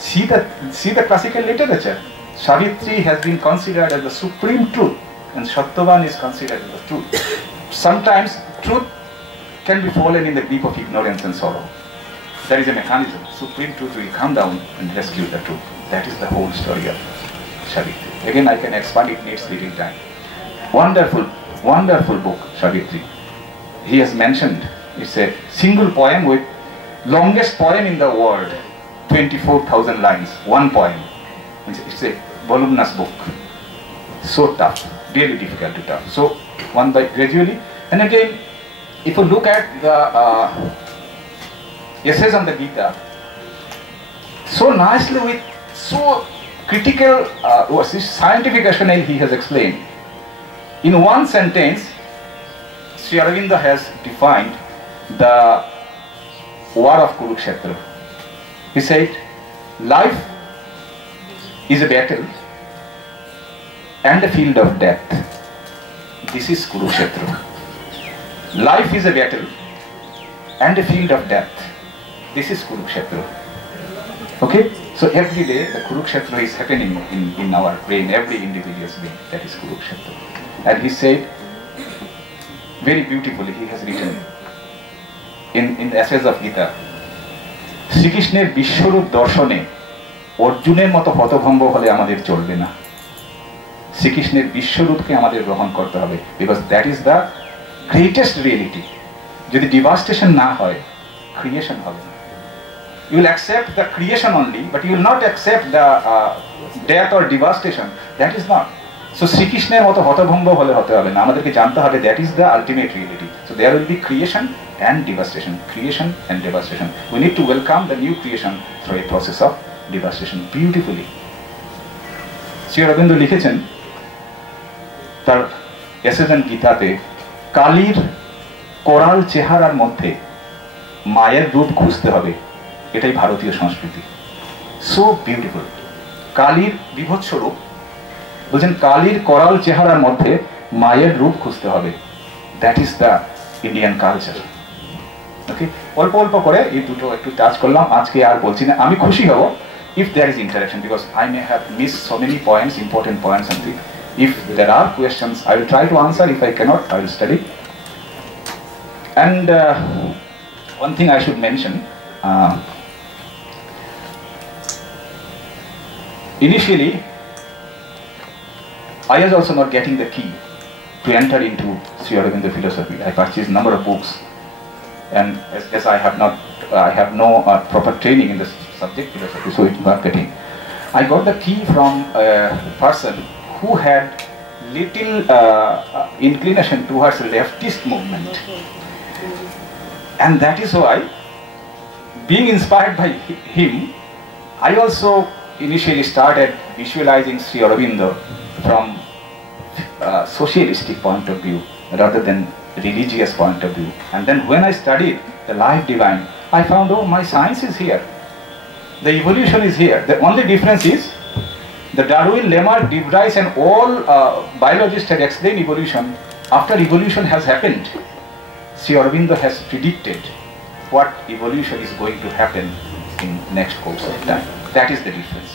See the classical literature. Savitri has been considered as the supreme truth and Satyavan is considered as the truth. Sometimes truth can be fallen in the grip of ignorance and sorrow. There is a mechanism. Supreme truth will come down and rescue the truth. That is the whole story of Savitri. Again, I can expand, it needs little time. Wonderful book, Savitri. He has mentioned, it's a single poem with longest poem in the world, 24,000 lines, one poem. It's a voluminous book, so tough, really difficult to tough. So one by gradually, and again, if you look at the essays on the Gita, so nicely with so critical, scientific rationale he has explained. In one sentence, Sri Aurobindo has defined the war of Kurukshetra. He said, life is a battle and a field of death. This is Kurukshetra. Life is a battle and a field of death. This is Kurukshetra. Okay? So every day the Kurukshetra is happening in our brain, every individual's brain. That is Kurukshetra. And he said, very beautifully he has written in the essays of Gita, Sri Krishner Bishwarup Darshane অর্জুনের মতো হতভম্ব হলে আমাদের চলবে না। শ্রীকৃষ্ণের বিশ্বরূপকে আমাদের গ্রহণ করতে হবে, because that is the greatest reality. যদি ডিভাস্টেশন না হয়, ক্রিয়েশন হবে না। You will accept the creation only, but you will not accept the death or devastation. That is not. So শ্রীকৃষ্ণের মতো হতভম্ব হলে হতে হবে না, আমাদেরকে জানতে হবে that is the ultimate reality. So there will be creation and devastation, creation and devastation. We need to welcome the new creation through a process of devastation beautifully. Sri Aurobindo লিখেছেন তার এসেস এন্ড গীতাতে, কালীর coral চেহারার মধ্যে মায়ের রূপ খুঁজতে হবে, এটাই ভারতীয় সংস্কৃতি। So beautiful. কালীর বিভৎস রূপ, বলছেন কালীর কোরাল চেহারার মধ্যে মায়ের রূপ খুঁজতে হবে, that is the Indian culture. Okay, অল্প অল্প করে এই দুটো একটু টাচ করলাম, আজকে আর বলছি না। আমি খুশি হব if there is interaction, because I may have missed so many points, important points and things. If there are questions, I will try to answer. If I cannot, I will study. And one thing I should mention, initially I was also not getting the key to enter into Sri Aurobindo philosophy. I purchased a number of books, and as I have no proper training in this subject philosophy, so it's not getting. I got the key from a person who had little inclination towards leftist movement. And that is why, being inspired by him, I also initially started visualizing Sri Aurobindo from a socialistic point of view rather than religious point of view. And then when I studied the life divine, I found, oh, my science is here. The evolution is here. The only difference is the Darwin, Lamarck, De Vries and all biologists had explained evolution. After evolution has happened, Sri Aurobindo has predicted what evolution is going to happen in next course of time. That is the difference.